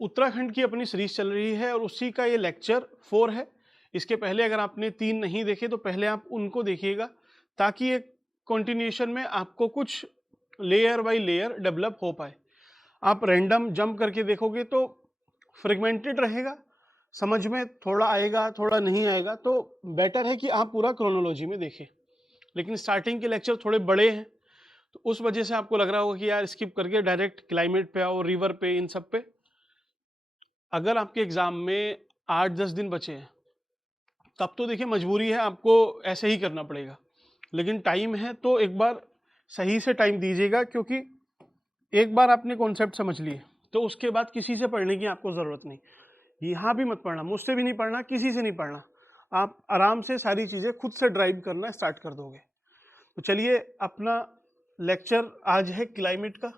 उत्तराखंड की अपनी सीरीज चल रही है और उसी का ये लेक्चर 4 है। इसके पहले अगर आपने 3 नहीं देखे तो पहले आप उनको देखिएगा, ताकि एक कंटिन्यूएशन में आपको कुछ लेयर बाय लेयर डेवलप हो पाए। आप रैंडम जंप करके देखोगे तो फ्रेगमेंटेड रहेगा, समझ में थोड़ा आएगा थोड़ा नहीं आएगा, तो बेटर है कि आप पूरा क्रोनोलॉजी में देखें। लेकिन स्टार्टिंग के लेक्चर थोड़े बड़े हैं तो उस वजह से आपको लग रहा होगा कि यार स्किप करके डायरेक्ट क्लाइमेट पे आओ, रिवर पे, इन सब पे। अगर आपके एग्जाम में 8-10 दिन बचे हैं तब तो देखिए मजबूरी है, आपको ऐसे ही करना पड़ेगा। लेकिन टाइम है तो एक बार सही से टाइम दीजिएगा, क्योंकि एक बार आपने कॉन्सेप्ट समझ लिए तो उसके बाद किसी से पढ़ने की आपको ज़रूरत नहीं। यहाँ भी मत पढ़ना, मुझसे भी नहीं पढ़ना, किसी से नहीं पढ़ना। आप आराम से सारी चीज़ें खुद से ड्राइव करना स्टार्ट कर दोगे। तो चलिए, अपना लेक्चर आज है क्लाइमेट का।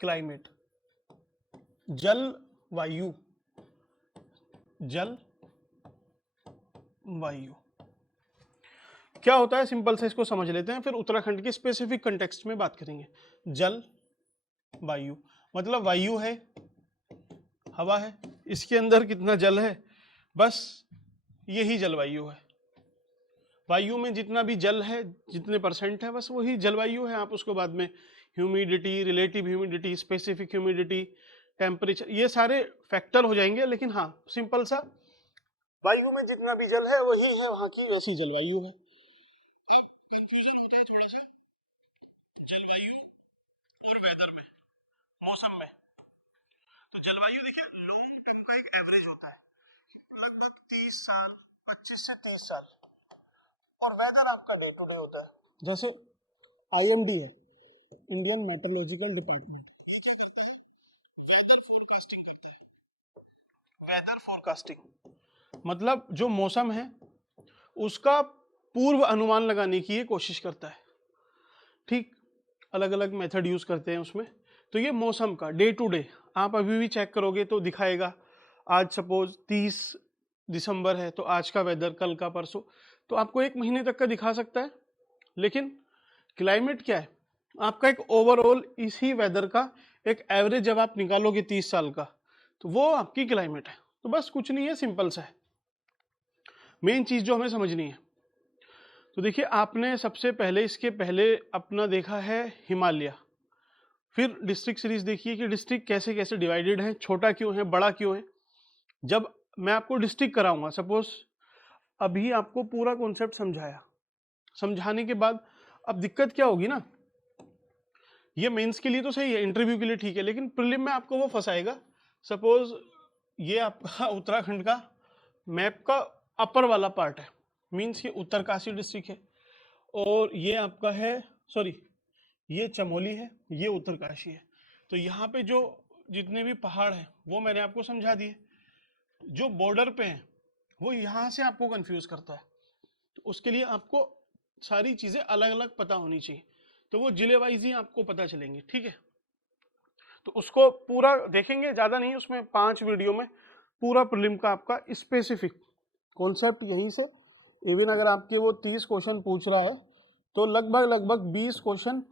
क्लाइमेट, जल वायु, जल वायु क्या होता है, सिंपल से इसको समझ लेते हैं, फिर उत्तराखंड के स्पेसिफिक कंटेक्स्ट में बात करेंगे। जल वायु मतलब वायु है, हवा है, इसके अंदर कितना जल है, बस यही जलवायु है। वायु में जितना भी जल है, जितने परसेंट है, बस वही जलवायु है। आप उसको बाद में humidity, relative humidity, specific humidity, temperature, ये सारे फैक्टर हो जाएंगे। लेकिन हाँ, सिंपल सा वायु में जितना भी जल है वही है, वहां की वैसी जलवायु है। जलवायु और वेदर में, मौसम में, तो जलवायु देखिए लॉन्ग टर्म का एक एवरेज होता है, लगभग 30 साल, 25 से 30 साल। और वेदर आपका डे टू डे होता है, जैसे IMD है, Indian meteorological department, weather forecasting मतलब जो मौसम है उसका पूर्व अनुमान लगाने की ये कोशिश करता है। ठीक, अलग अलग मेथड यूज करते हैं उसमें। तो ये मौसम का डे टू डे आप अभी भी चेक करोगे तो दिखाएगा, आज सपोज 30 दिसंबर है तो आज का वेदर, कल का, परसों, तो आपको 1 महीने तक का दिखा सकता है। लेकिन क्लाइमेट क्या है, आपका एक ओवरऑल इसी वेदर का एक एवरेज जब आप निकालोगे 30 साल का, तो वो आपकी क्लाइमेट है। तो बस कुछ नहीं है, सिंपल सा है। मेन चीज जो हमें समझनी है, तो देखिए आपने सबसे पहले इसके पहले अपना देखा है हिमालय, फिर डिस्ट्रिक्ट सीरीज देखिए कि डिस्ट्रिक्ट कैसे कैसे डिवाइडेड है, छोटा क्यों है, बड़ा क्यों है। जब मैं आपको डिस्ट्रिक्ट कराऊंगा, सपोज अभी आपको पूरा कॉन्सेप्ट समझाया, समझाने के बाद अब दिक्कत क्या होगी ना, ये मेंस के लिए तो सही है, इंटरव्यू के लिए ठीक है, लेकिन प्रीलिम में आपको वो फंसाएगा। सपोज ये आपका उत्तराखंड का मैप का अपर वाला पार्ट है, मीन्स ये उत्तरकाशी डिस्ट्रिक्ट है, और ये आपका है, सॉरी, ये चमोली है, ये उत्तरकाशी है। तो यहाँ पे जो जितने भी पहाड़ हैं वो मैंने आपको समझा दिए। जो बॉर्डर पे हैं वो यहाँ से आपको कंफ्यूज करता है, तो उसके लिए आपको सारी चीजें अलग अलग पता होनी चाहिए। तो वो जिले वाइज ही आपको पता चलेंगे, ठीक है। तो उसको पूरा देखेंगे, ज्यादा नहीं, उसमें 5 वीडियो में पूरा प्रीलिम का आपका स्पेसिफिक कॉन्सेप्ट यहीं से, इवन अगर आपके वो 30 क्वेश्चन पूछ रहा है तो लगभग 20 क्वेश्चन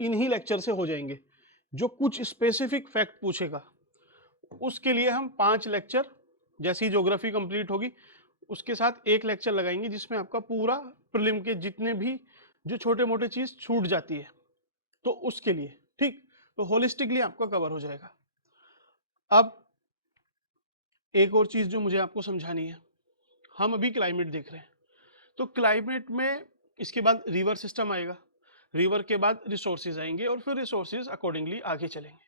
इन्हीं लेक्चर से हो जाएंगे। जो कुछ स्पेसिफिक फैक्ट पूछेगा उसके लिए हम 5 लेक्चर, जैसी ज्योग्राफी कंप्लीट होगी उसके साथ 1 लेक्चर लगाएंगे, जिसमें आपका पूरा प्रीलिम के जितने भी जो छोटे मोटे चीज छूट जाती है तो उसके लिए, ठीक, तो होलिस्टिकली आपका कवर हो जाएगा। अब एक और चीज जो मुझे आपको समझानी है, हम अभी क्लाइमेट देख रहे हैं, तो क्लाइमेट में इसके बाद रिवर सिस्टम आएगा, रिवर के बाद रिसोर्सेज आएंगे, और फिर रिसोर्सेज अकॉर्डिंगली आगे चलेंगे।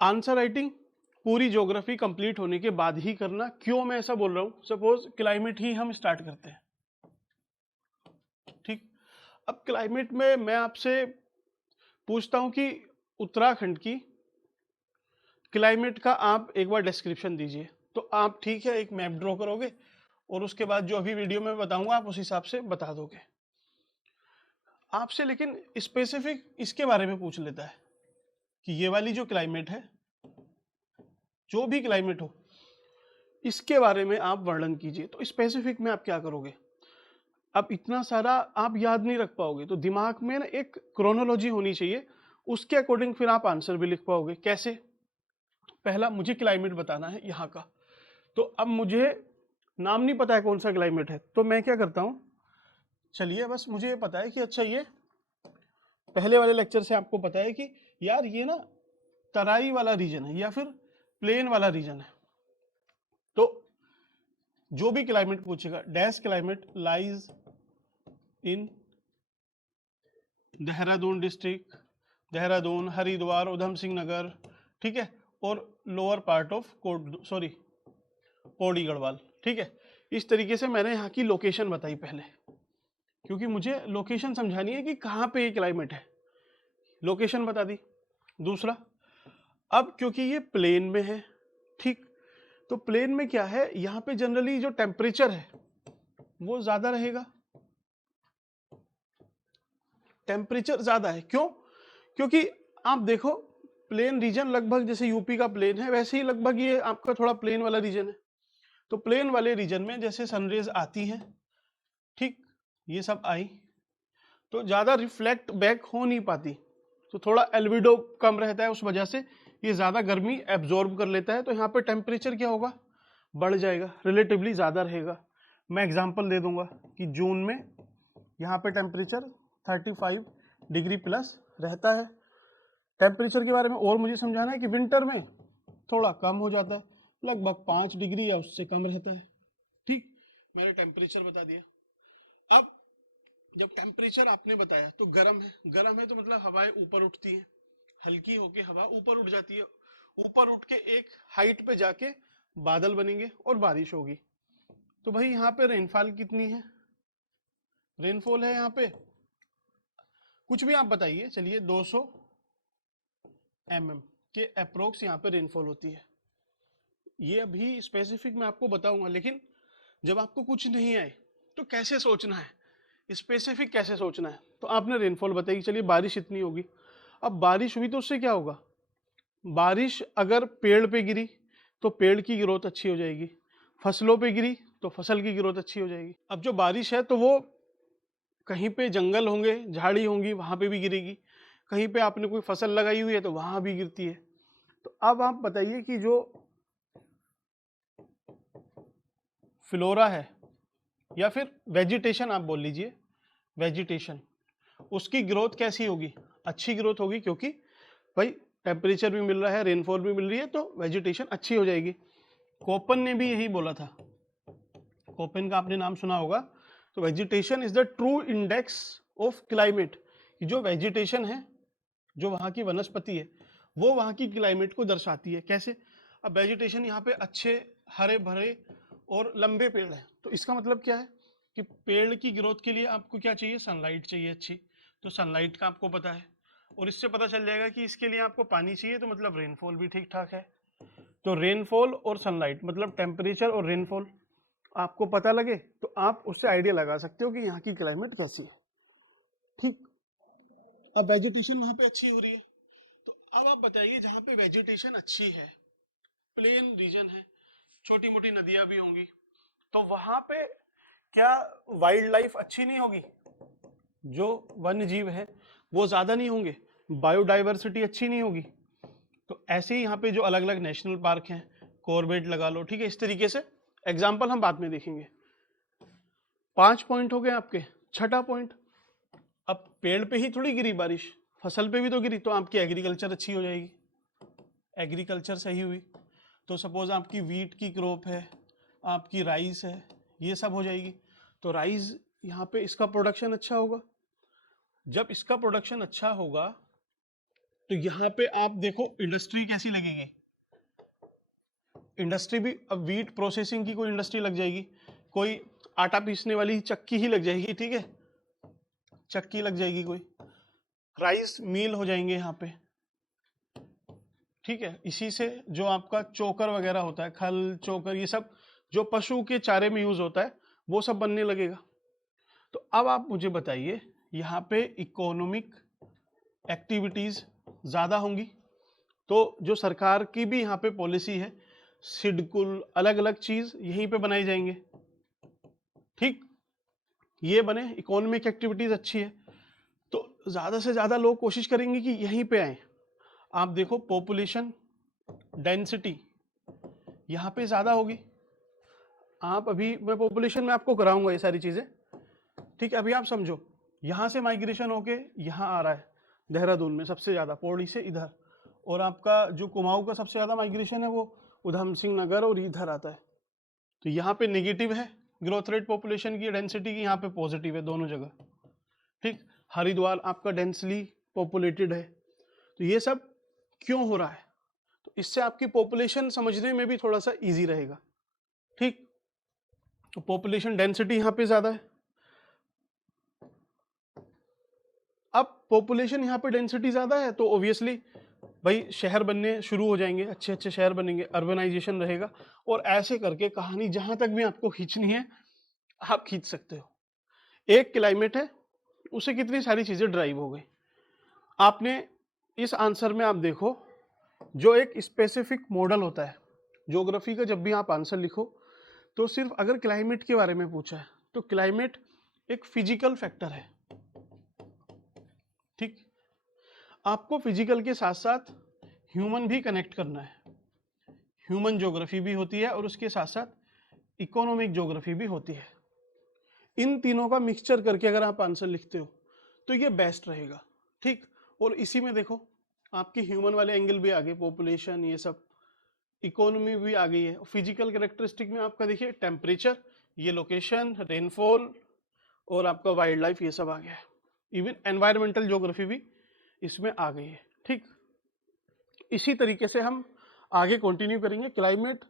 आंसर राइटिंग पूरी ज्योग्राफी कंप्लीट होने के बाद ही करना। क्यों मैं ऐसा बोल रहा हूं, सपोज क्लाइमेट ही हम स्टार्ट करते हैं, ठीक। अब क्लाइमेट में मैं आपसे पूछता हूं कि उत्तराखंड की क्लाइमेट का आप एक बार डिस्क्रिप्शन दीजिए, तो आप ठीक है एक मैप ड्रॉ करोगे और उसके बाद जो अभी वीडियो में बताऊंगा आप उस हिसाब से बता दोगे। आपसे लेकिन स्पेसिफिक इसके बारे में पूछ लेता है कि ये वाली जो क्लाइमेट है, जो भी क्लाइमेट हो, इसके बारे में आप वर्णन कीजिए। तो स्पेसिफिक में आप क्या करोगे, अब इतना सारा आप याद नहीं रख पाओगे, तो दिमाग में ना एक क्रोनोलॉजी होनी चाहिए, उसके अकॉर्डिंग फिर आप आंसर भी लिख पाओगे। कैसे? पहला मुझे क्लाइमेट बताना है यहाँ का, तो अब मुझे नाम नहीं पता है कौन सा क्लाइमेट है, तो मैं क्या करता हूँ, चलिए बस मुझे ये पता है कि अच्छा ये पहले वाले लेक्चर से आपको पता है कि यार ये ना तराई वाला रीजन है या फिर प्लेन वाला रीजन है। तो जो भी क्लाइमेट पूछेगा, dash climate lies in Dehradun district, Dehradun, Haridwar, Udham Singh Nagar, ठीक है, और lower part of Pauri Garhwal, ठीक है। इस तरीके से मैंने यहाँ की लोकेशन बताई पहले, क्योंकि मुझे लोकेशन समझानी है कि कहाँ पे ये क्लाइमेट है, लोकेशन बता दी। दूसरा, अब क्योंकि ये प्लेन में है, ठीक, तो प्लेन में क्या है, यहाँ पे जनरली जो टेम्परेचर है वो ज्यादा रहेगा, टेम्परेचर ज्यादा है। क्यों? क्योंकि आप देखो प्लेन रीजन लगभग जैसे यूपी का प्लेन है, वैसे ही लगभग ये आपका थोड़ा प्लेन वाला रीजन है। तो प्लेन वाले रीजन में जैसे सनरेज आती हैं, ठीक, ये सब आई तो ज्यादा रिफ्लेक्ट बैक हो नहीं पाती, तो थोड़ा एल्विडो कम रहता है, उस वजह से ये ज्यादा गर्मी एब्जॉर्ब कर लेता है। तो यहाँ पे टेम्परेचर क्या होगा, बढ़ जाएगा, रिलेटिवली ज्यादा रहेगा। मैं एग्जांपल दे दूंगा कि जून में यहाँ पे टेम्परेचर 35 डिग्री प्लस रहता है। टेम्परेचर के बारे में और मुझे समझाना है कि विंटर में थोड़ा कम हो जाता है, लगभग 5 डिग्री या उससे कम रहता है, ठीक। मैंने टेम्परेचर बता दिया। अब जब टेम्परेचर आपने बताया तो गर्म है, गर्म है तो मतलब हवाएं ऊपर उठती है, हल्की होके हवा ऊपर उठ जाती है, ऊपर उठ के एक हाइट पे जाके बादल बनेंगे और बारिश होगी। तो भाई यहाँ पे रेनफॉल कितनी है, रेनफॉल है यहाँ पे कुछ भी आप बताइए, चलिए 200 mm के अप्रोक्स यहाँ पे रेनफॉल होती है। ये अभी स्पेसिफिक मैं आपको बताऊंगा, लेकिन जब आपको कुछ नहीं आए तो कैसे सोचना है, स्पेसिफिक कैसे सोचना है। तो आपने रेनफॉल बताई, चलिए बारिश इतनी होगी। अब बारिश हुई तो उससे क्या होगा, बारिश अगर पेड़ पे गिरी तो पेड़ की ग्रोथ अच्छी हो जाएगी, फसलों पे गिरी तो फसल की ग्रोथ अच्छी हो जाएगी। अब जो बारिश है तो वो कहीं पे जंगल होंगे, झाड़ी होंगी, वहां पे भी गिरेगी, कहीं पे आपने कोई फसल लगाई हुई है तो वहां भी गिरती है। तो अब आप बताइए कि जो फ्लोरा है या फिर वेजिटेशन आप बोल लीजिए, वेजिटेशन, उसकी ग्रोथ कैसी होगी, अच्छी ग्रोथ होगी, क्योंकि भाई टेम्परेचर भी मिल रहा है, रेनफॉल भी मिल रही है, तो वेजिटेशन अच्छी हो जाएगी। कोपन ने भी यही बोला था, कोपेन का आपने नाम सुना होगा। तो vegetation is the true index of climate, जो वेजिटेशन है, जो वहाँ की वनस्पति है, वो वहाँ की क्लाइमेट को दर्शाती है। कैसे? अब वेजिटेशन यहाँ पे अच्छे हरे भरे और लंबे पेड़ हैं, तो इसका मतलब क्या है कि पेड़ की ग्रोथ के लिए आपको क्या चाहिए, सनलाइट चाहिए अच्छी, तो सनलाइट का आपको पता है, और इससे पता चल जाएगा कि इसके लिए आपको पानी चाहिए, तो मतलब रेनफॉल भी ठीक ठाक है। तो रेनफॉल और सनलाइट मतलब टेम्परेचर और रेनफॉल आपको पता लगे तो आप उससे आइडिया लगा सकते हो कि यहाँ की क्लाइमेट कैसी है, ठीक। अब वेजिटेशन वहाँ पे अच्छी हो रही है, तो अब आप बताइए जहाँ पे वेजिटेशन अच्छी है, प्लेन रीजन है, छोटी मोटी नदियाँ भी होंगी, तो वहाँ पे क्या वाइल्ड लाइफ अच्छी नहीं होगी, जो वन्य जीव है वो ज्यादा नहीं होंगे, बायोडाइवर्सिटी अच्छी नहीं होगी। तो ऐसे ही यहाँ पे जो अलग अलग नेशनल पार्क हैं, कॉर्बेट लगा लो, ठीक है, इस तरीके से एग्जाम्पल हम बाद में देखेंगे। 5 पॉइंट हो गए आपके। छठा पॉइंट, अब पेड़ पे ही थोड़ी गिरी बारिश, फसल पे भी तो गिरी, तो आपकी एग्रीकल्चर अच्छी हो जाएगी, एग्रीकल्चर सही हुई तो सपोज आपकी वीट की क्रॉप है, आपकी राइस है, ये सब हो जाएगी। तो राइस यहाँ पे इसका प्रोडक्शन अच्छा होगा, जब इसका प्रोडक्शन अच्छा होगा तो यहाँ पे आप देखो इंडस्ट्री कैसी लगेगी, इंडस्ट्री भी, अब वीट प्रोसेसिंग की कोई इंडस्ट्री लग जाएगी, कोई आटा पीसने वाली चक्की ही लग जाएगी, ठीक है, चक्की लग जाएगी, कोई राइस मिल हो जाएंगे यहाँ पे, ठीक है। इसी से जो आपका चोकर वगैरह होता है, खल चोकर, ये सब जो पशु के चारे में यूज होता है वो सब बनने लगेगा। तो अब आप मुझे बताइए यहाँ पे इकोनॉमिक एक्टिविटीज ज्यादा होंगी, तो जो सरकार की भी यहाँ पे पॉलिसी है, सिडकुल अलग अलग चीज यहीं पे बनाई जाएंगे, ठीक, ये बने, इकोनॉमिक एक्टिविटीज अच्छी है। तो ज़्यादा से ज़्यादा लोग कोशिश करेंगे कि यहीं पे आए। आप देखो पॉपुलेशन डेंसिटी यहाँ पे ज़्यादा होगी। आप अभी मैं पॉपुलेशन में आपको कराऊंगा ये सारी चीज़ें, ठीक है। अभी आप समझो, यहाँ से माइग्रेशन होके यहाँ आ रहा है देहरादून में सबसे ज़्यादा, पौड़ी से इधर, और आपका जो कुमाऊँ का सबसे ज़्यादा माइग्रेशन है वो उधम सिंह नगर और इधर आता है। तो यहाँ पे नेगेटिव है ग्रोथ रेट पॉपुलेशन की, डेंसिटी की, यहाँ पे पॉजिटिव है दोनों जगह, ठीक। हरिद्वार आपका डेंसली पॉपुलेटेड है। तो ये सब क्यों हो रहा है? तो इससे आपकी पॉपुलेशन समझने में भी थोड़ा सा इजी रहेगा, ठीक। तो पॉपुलेशन डेंसिटी यहाँ पे ज़्यादा है। अब पॉपुलेशन यहाँ पे डेंसिटी ज़्यादा है तो ऑब्वियसली भाई शहर बनने शुरू हो जाएंगे, अच्छे अच्छे शहर बनेंगे, अर्बनाइजेशन रहेगा, और ऐसे करके कहानी जहाँ तक भी आपको खींचनी है आप खींच सकते हो। एक क्लाइमेट है, उसे कितनी सारी चीज़ें ड्राइव हो गई। आपने इस आंसर में आप देखो, जो एक स्पेसिफिक मॉडल होता है ज्योग्राफी का, जब भी आप आंसर लिखो तो सिर्फ अगर क्लाइमेट के बारे में पूछा है तो क्लाइमेट एक फिजिकल फैक्टर है, ठीक। आपको फिजिकल के साथ साथ ह्यूमन भी कनेक्ट करना है। ह्यूमन ज्योग्राफी भी होती है और उसके साथ साथ इकोनॉमिक ज्योग्राफी भी होती है। इन तीनों का मिक्सचर करके अगर आप आंसर लिखते हो तो ये बेस्ट रहेगा, ठीक। और इसी में देखो आपके ह्यूमन वाले एंगल भी आ गए, पॉपुलेशन, ये सब, इकोनॉमी भी आ गई है। फिजिकल कैरेक्टरिस्टिक में आपका देखिए टेम्परेचर, ये लोकेशन, रेनफॉल और आपका वाइल्ड लाइफ, ये सब आ गया है। इवन एनवायरमेंटल ज्योग्राफी भी इसमें आ गई है, ठीक। इसी तरीके से हम आगे कंटिन्यू करेंगे। क्लाइमेट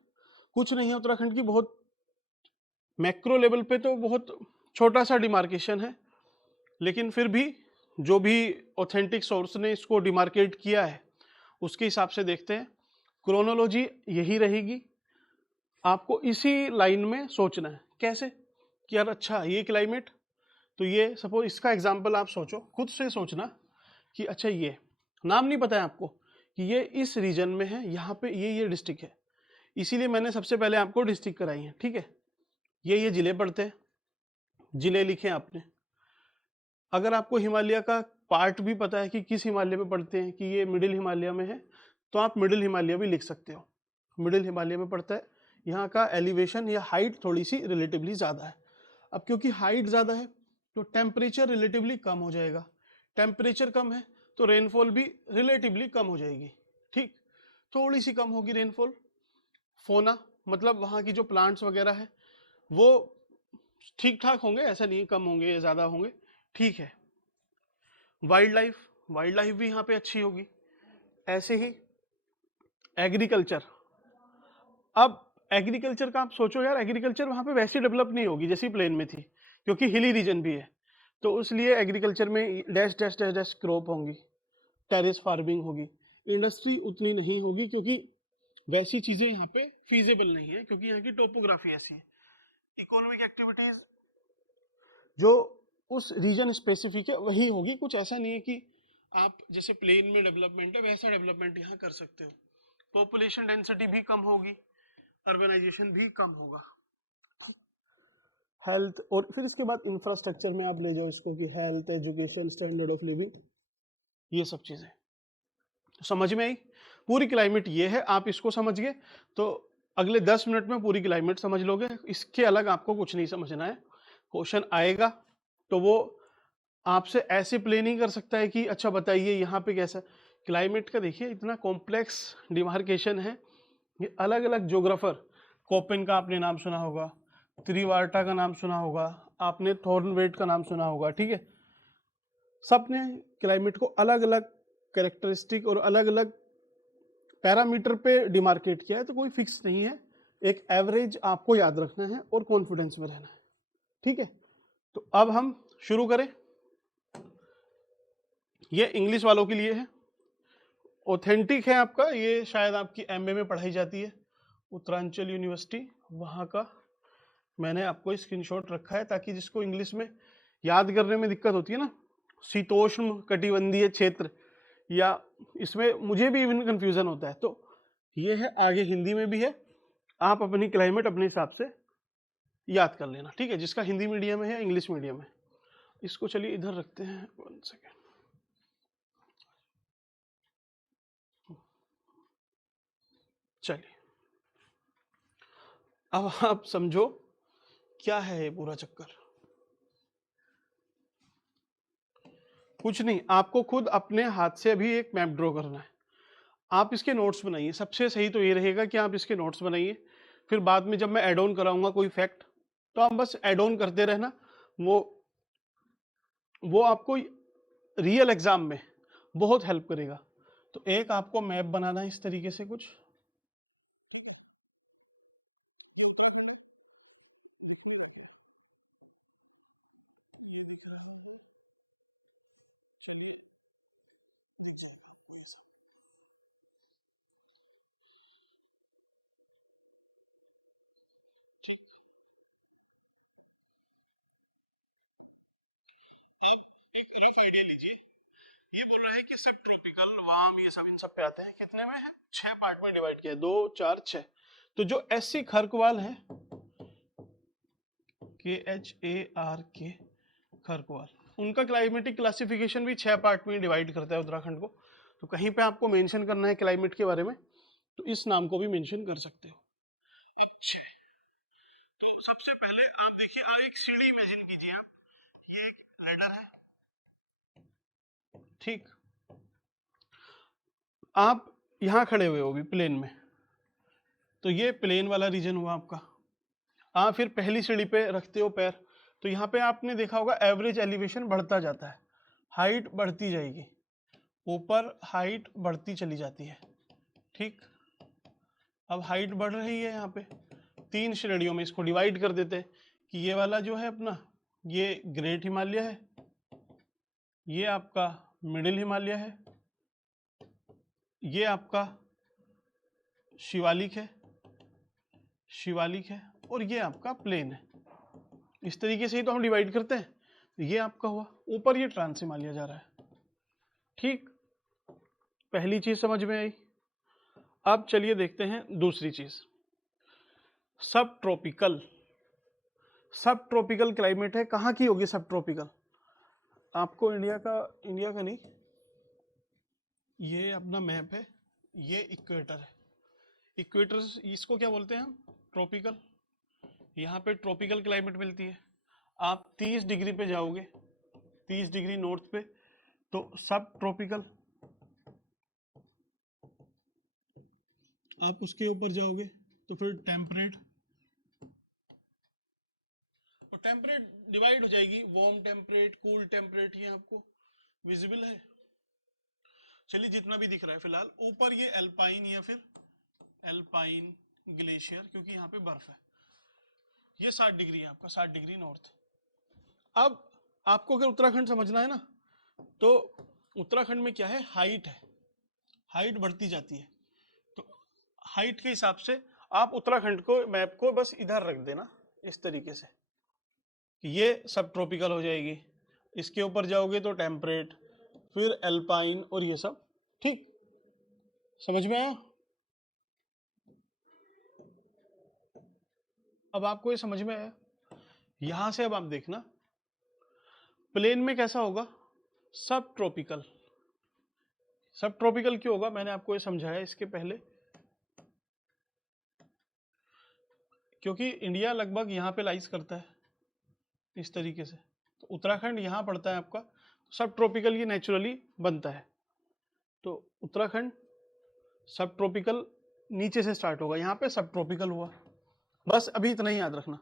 कुछ नहीं है उत्तराखंड की, बहुत मैक्रो लेवल पे तो बहुत छोटा सा डिमार्केशन है, लेकिन फिर भी जो भी ऑथेंटिक सोर्स ने इसको डिमार्केट किया है उसके हिसाब से देखते हैं। क्रोनोलॉजी यही रहेगी, आपको इसी लाइन में सोचना है। कैसे कि यार अच्छा ये क्लाइमेट, तो ये सपोज इसका एग्जांपल आप सोचो, खुद से सोचना कि अच्छा ये नाम नहीं पता है आपको कि ये इस रीजन में है, यहाँ पे ये डिस्ट्रिक्ट है, इसीलिए मैंने सबसे पहले आपको डिस्ट्रिक्ट कराई है, ठीक है। ये जिले पढ़ते हैं, जिले लिखे आपने। अगर आपको हिमालय का पार्ट भी पता है कि किस हिमालय में पढ़ते हैं, कि ये मिडिल हिमालय में है, तो आप मिडिल हिमालय भी लिख सकते हो। मिडिल हिमालय में पड़ता है, यहाँ का एलिवेशन या हाइट थोड़ी सी रिलेटिवली ज़्यादा है। अब क्योंकि हाइट ज़्यादा है तो टेम्परेचर रिलेटिवली कम हो जाएगा, टेम्परेचर कम है तो रेनफॉल भी रिलेटिवली कम हो जाएगी, ठीक। थोड़ी सी कम होगी रेनफॉल। फोना मतलब वहाँ की जो प्लांट्स वगैरह है वो ठीक ठाक होंगे, ऐसा नहीं कम होंगे या ज़्यादा होंगे, ठीक है। वाइल्ड लाइफ भी यहाँ पे अच्छी होगी। ऐसे ही एग्रीकल्चर, अब एग्रीकल्चर का आप सोचो यार, एग्रीकल्चर वहाँ पे वैसे डेवलप नहीं होगी जैसी प्लेन में थी, क्योंकि हिली रीजन भी है, तो इसलिए एग्रीकल्चर में dash dash dash dash crop होंगी, टेरेस फार्मिंग होगी, इंडस्ट्री उतनी नहीं होगी, क्योंकि वैसी चीज़ें यहाँ पे फीजेबल नहीं है, क्योंकि यहाँ की टोपोग्राफी ऐसी है। इकोनॉमिक एक्टिविटीज जो उस रीजन स्पेसिफिक है वही होगी, कुछ ऐसा नहीं है कि आप जैसे प्लेन में डेवलपमेंट है वैसा डेवलपमेंट यहाँ कर सकते हो। पॉपुलेशन डेंसिटी भी कम होगी, अर्बनाइजेशन भी कम होगा। हेल्थ, और फिर इसके बाद इंफ्रास्ट्रक्चर में आप ले जाओ इसको कि health, education, standard of living, ये सब चीज़ें समझ में आई। पूरी क्लाइमेट ये है, आप इसको समझ गए तो अगले 10 मिनट में पूरी क्लाइमेट समझ लोगे। इसके अलग आपको कुछ नहीं समझना है। क्वेश्चन आएगा तो वो आपसे ऐसे प्ले नहीं कर सकता है कि अच्छा बताइए यहाँ पे कैसा। क्लाइमेट का देखिए इतना कॉम्प्लेक्स डिमार्केशन है, ये अलग अलग ज्योग्राफर, कोपेन का आपने नाम सुना होगा, त्रिवार्टा का नाम सुना होगा आपने, थॉर्नवेट का नाम सुना होगा, ठीक है। सब ने क्लाइमेट को अलग अलग कैरेक्टरिस्टिक और अलग अलग पैरामीटर पे डिमार्केट किया है, तो कोई फिक्स नहीं है, एक एवरेज आपको याद रखना है और कॉन्फिडेंस में रहना है, ठीक है। तो अब हम शुरू करें। ये इंग्लिश वालों के लिए है, ऑथेंटिक है आपका, ये शायद आपकी एमए में पढ़ाई जाती है, उत्तरांचल यूनिवर्सिटी, वहाँ का मैंने आपको स्क्रीनशॉट रखा है ताकि जिसको इंग्लिश में याद करने में दिक्कत होती है ना, शीतोष्ण कटिबंधीय क्षेत्र, या इसमें मुझे भी इवन कंफ्यूजन होता है, तो ये है, आगे हिंदी में भी है, आप अपनी क्लाइमेट अपने हिसाब से याद कर लेना, ठीक है, जिसका हिंदी मीडियम है या इंग्लिश मीडियम है। इसको चलिए इधर रखते हैं, 1 सेकेंड। चलिए अब आप समझो क्या है ये पूरा चक्कर। कुछ नहीं, आपको खुद अपने हाथ से अभी एक मैप ड्रॉ करना है। आप इसके नोट्स बनाइए, सबसे सही तो ये रहेगा कि आप इसके नोट्स बनाइए, फिर बाद में जब मैं ऐड ऑन कराऊंगा कोई फैक्ट तो आप बस ऐड ऑन करते रहना। वो आपको रियल एग्जाम में बहुत हेल्प करेगा। तो एक आपको मैप बनाना है इस तरीके से कुछ, एक रफ आइडिया लीजिए। ये बोल रहा है कि सब ट्रॉपिकल वाम ये सब इन सब पे आते हैं, कितने में है, 6 पार्ट में डिवाइड किया, 2 4 6। तो जो एससी खरकवाल है, KHARK खरकवाल, उनका क्लाइमेटिक क्लासिफिकेशन भी 6 पार्ट में डिवाइड करता है उत्तराखंड को। तो कहीं पे आपको मेंशन करना है क्लाइमेट के बारे में तो इस नाम को भी मेंशन कर सकते हो। अच्छा, तो सबसे पहले आप देखिए, आप एक सीढ़ी इमेजिन कीजिए, आप ये एक लैडर है, ठीक, आप यहां खड़े हुए हो अभी प्लेन में, तो ये प्लेन वाला रीजन हुआ आपका। आप फिर पहली सीढ़ी पे रखते हो पैर, तो यहाँ पे आपने देखा होगा एवरेज एलिवेशन बढ़ता जाता है, हाइट बढ़ती जाएगी, ऊपर हाइट बढ़ती चली जाती है, ठीक। अब हाइट बढ़ रही है, यहाँ पे 3 श्रेणियों में इसको डिवाइड कर देते हैं कि ये वाला जो है अपना, ये ग्रेट हिमालय है, ये आपका मिडिल हिमालय है, ये आपका शिवालिक है, और ये आपका प्लेन है। इस तरीके से ही तो हम डिवाइड करते हैं। ये आपका हुआ, ऊपर ये ट्रांस हिमालय जा रहा है, ठीक। पहली चीज समझ में आई। अब चलिए देखते हैं दूसरी चीज, सब ट्रॉपिकल। सब ट्रॉपिकल क्लाइमेट है, कहाँ की होगी सब ट्रॉपिकल? आपको इंडिया का नहीं, ये अपना मैप है, ये इक्वेटर है, इक्वेटर इसको क्या बोलते हैं हम, ट्रॉपिकल। यहाँ पे ट्रॉपिकल क्लाइमेट मिलती है। आप 30 डिग्री पे जाओगे, 30 डिग्री नॉर्थ पे, तो सब ट्रॉपिकल। आप उसके ऊपर जाओगे तो फिर टेम्परेट, और टेम्परेट डिवाइड हो जाएगी, वार्म टेम्परेट, कूल टेम्परेट, ये आपको विजिबल है। चलिए जितना भी दिख रहा है फिलहाल, ऊपर ये एल्पाइन या फिर एल्पाइन ग्लेशियर, क्योंकि यहाँ पे बर्फ है। ये 60 डिग्री है आपका, 60 डिग्री नॉर्थ। अब आपको अगर उत्तराखंड समझना है ना, तो उत्तराखंड में क्या है, हाइट है, हाइट बढ़ती जाती है। तो हाइट के हिसाब से आप उत्तराखंड को मैप को बस इधर रख देना इस तरीके से कि ये सब ट्रॉपिकल हो जाएगी। इसके ऊपर जाओगे तो टेम्परेट, फिर एल्पाइन और ये सब, ठीक। समझ में आया? अब आपको ये समझ में आया? यहां से अब आप देखना प्लेन में कैसा होगा, सब ट्रॉपिकल। सब ट्रॉपिकल क्यों होगा, मैंने आपको ये समझाया इसके पहले, क्योंकि इंडिया लगभग यहाँ पे लाइज करता है इस तरीके से, तो उत्तराखंड यहाँ पड़ता है आपका, तो सब ट्रॉपिकल ये नेचुरली बनता है। तो उत्तराखंड सब ट्रॉपिकल नीचे से स्टार्ट होगा, यहाँ पे सब ट्रॉपिकल हुआ। बस अभी इतना ही याद रखना।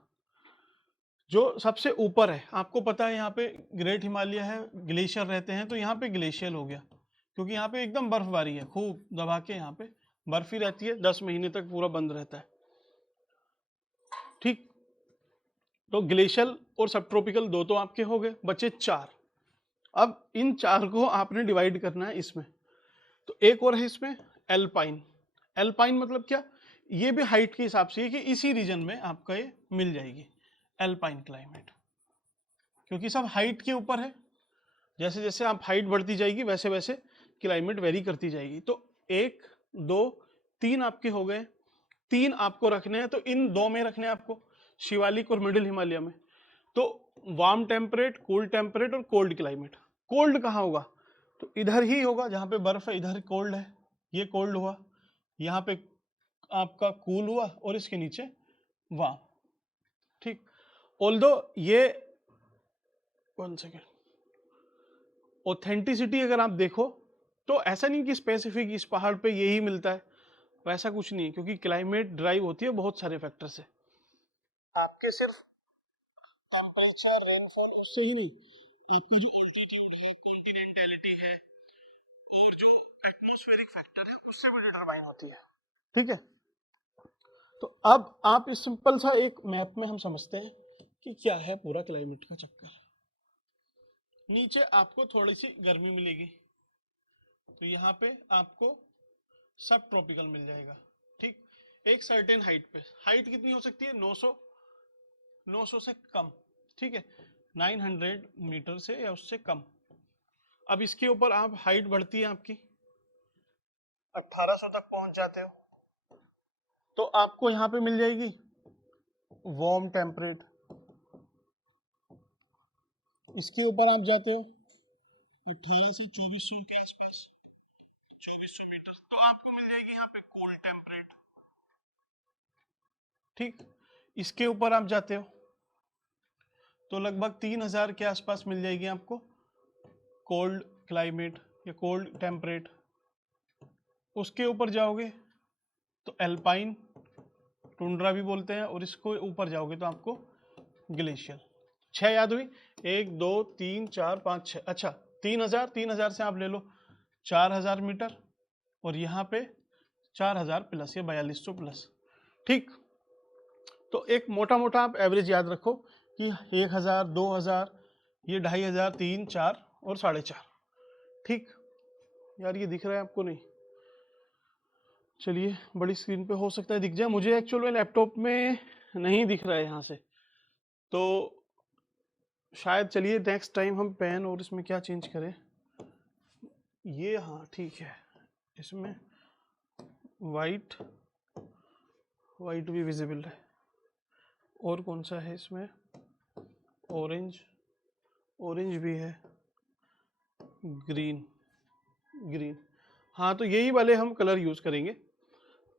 जो सबसे ऊपर है, आपको पता है यहाँ पे ग्रेट हिमालय है, ग्लेशियर रहते हैं, तो यहाँ पे ग्लेशियल हो गया, क्योंकि यहाँ पे एकदम बर्फबारी है, खूब दबा के यहाँ पे बर्फ ही रहती है, 10 महीने तक पूरा बंद रहता है, ठीक। तो ग्लेशियल और सब ट्रॉपिकल दो तो आपके हो गए, बचे 4। अब इन 4 को आपने डिवाइड करना है इसमें। तो एक और है इसमें एल्पाइन। एल्पाइन मतलब क्या, ये भी हाइट के हिसाब से है कि इसी रीजन में आपका ये मिल जाएगी एल्पाइन क्लाइमेट, क्योंकि सब हाइट के ऊपर है। जैसे जैसे आप हाइट बढ़ती जाएगी वैसे वैसे क्लाइमेट वेरी करती जाएगी। तो 1 2 3 आपके हो गए, 3 आपको रखने हैं, तो इन 2 में रखने हैं आपको, शिवालिक और मिडिल हिमालय में। तो वार्म टेम्परेट, कूल टेम्परेट और कोल्ड क्लाइमेट। कोल्ड कहाँ होगा, तो इधर ही होगा जहाँ पे बर्फ है, इधर कोल्ड है, ये कोल्ड हुआ। यहाँ पे आपका कूल हुआ और इसके नीचे वार्म। ठीक, ऑल्दो ये 1 सेकेंड, ऑथेंटिसिटी अगर आप देखो तो ऐसा नहीं कि स्पेसिफिक इस पहाड़ पे यही मिलता है, वैसा कुछ नहीं है, क्योंकि क्लाइमेट ड्राइव होती है बहुत सारे फैक्टर से। आपके सिर्फ टेम्परेचर, रेनफॉल उससे ही नहीं, आपकी जो एल्टीट्यूड है, कॉन्टिनेंटैलिटी है, और जो एटमॉस्फेरिक फैक्टर है उससे भी डिटरमाइन होती है। ठीक है, तो अब आप इस सिंपल सा एक मैप में हम समझते हैं कि क्या है पूरा क्लाइमेट का चक्कर। नीचे आपको थोड़ी सी गर्मी मिलेगी, तो यहाँ पे आपको सब ट्रॉपिकल मिल जाएगा। ठीक, एक सर्टेन हाइट पे, हाइट कितनी हो सकती है, 900 से कम। ठीक है, 900 मीटर से या उससे कम। अब इसके ऊपर आप हाइट बढ़ती है आपकी, 1800 तक पहुंच जाते हो, तो आपको यहाँ पे मिल जाएगी वार्म टेम्परेट। इसके ऊपर आप जाते हो 18 से 2400 के आसपास, 2400 मीटर, तो आपको मिल जाएगी यहाँ पे कोल्ड टेम्परेट। ठीक, इसके ऊपर आप जाते हो तो लगभग 3000 के आसपास मिल जाएगी आपको कोल्ड क्लाइमेट या कोल्ड टेम्परेट। उसके ऊपर जाओगे तो एल्पाइन, टुंड्रा भी बोलते हैं, और इसको ऊपर जाओगे तो आपको ग्लेशियर। 6 याद हुई, 1 2 3 4 5 6। अच्छा, 3000 से आप ले लो 4000 मीटर, और यहाँ पे 4000 प्लस या 4200 प्लस। ठीक, तो एक मोटा मोटा आप एवरेज याद रखो कि 1000 2000, ये 2500, 3 4 और 4.5। ठीक यार, ये दिख रहा है आपको? नहीं, चलिए बड़ी स्क्रीन पे हो सकता है दिख जाए, मुझे एक्चुअल में लैपटॉप में नहीं दिख रहा है यहाँ से, तो शायद चलिए नेक्स्ट टाइम हम पेन और इसमें क्या चेंज करें। ये हाँ ठीक है, इसमें वाइट, वाइट भी विजिबल है, और कौन सा है इसमें, ऑरेंज, ऑरेंज भी है, ग्रीन, ग्रीन। हाँ, तो यही वाले हम कलर यूज़ करेंगे।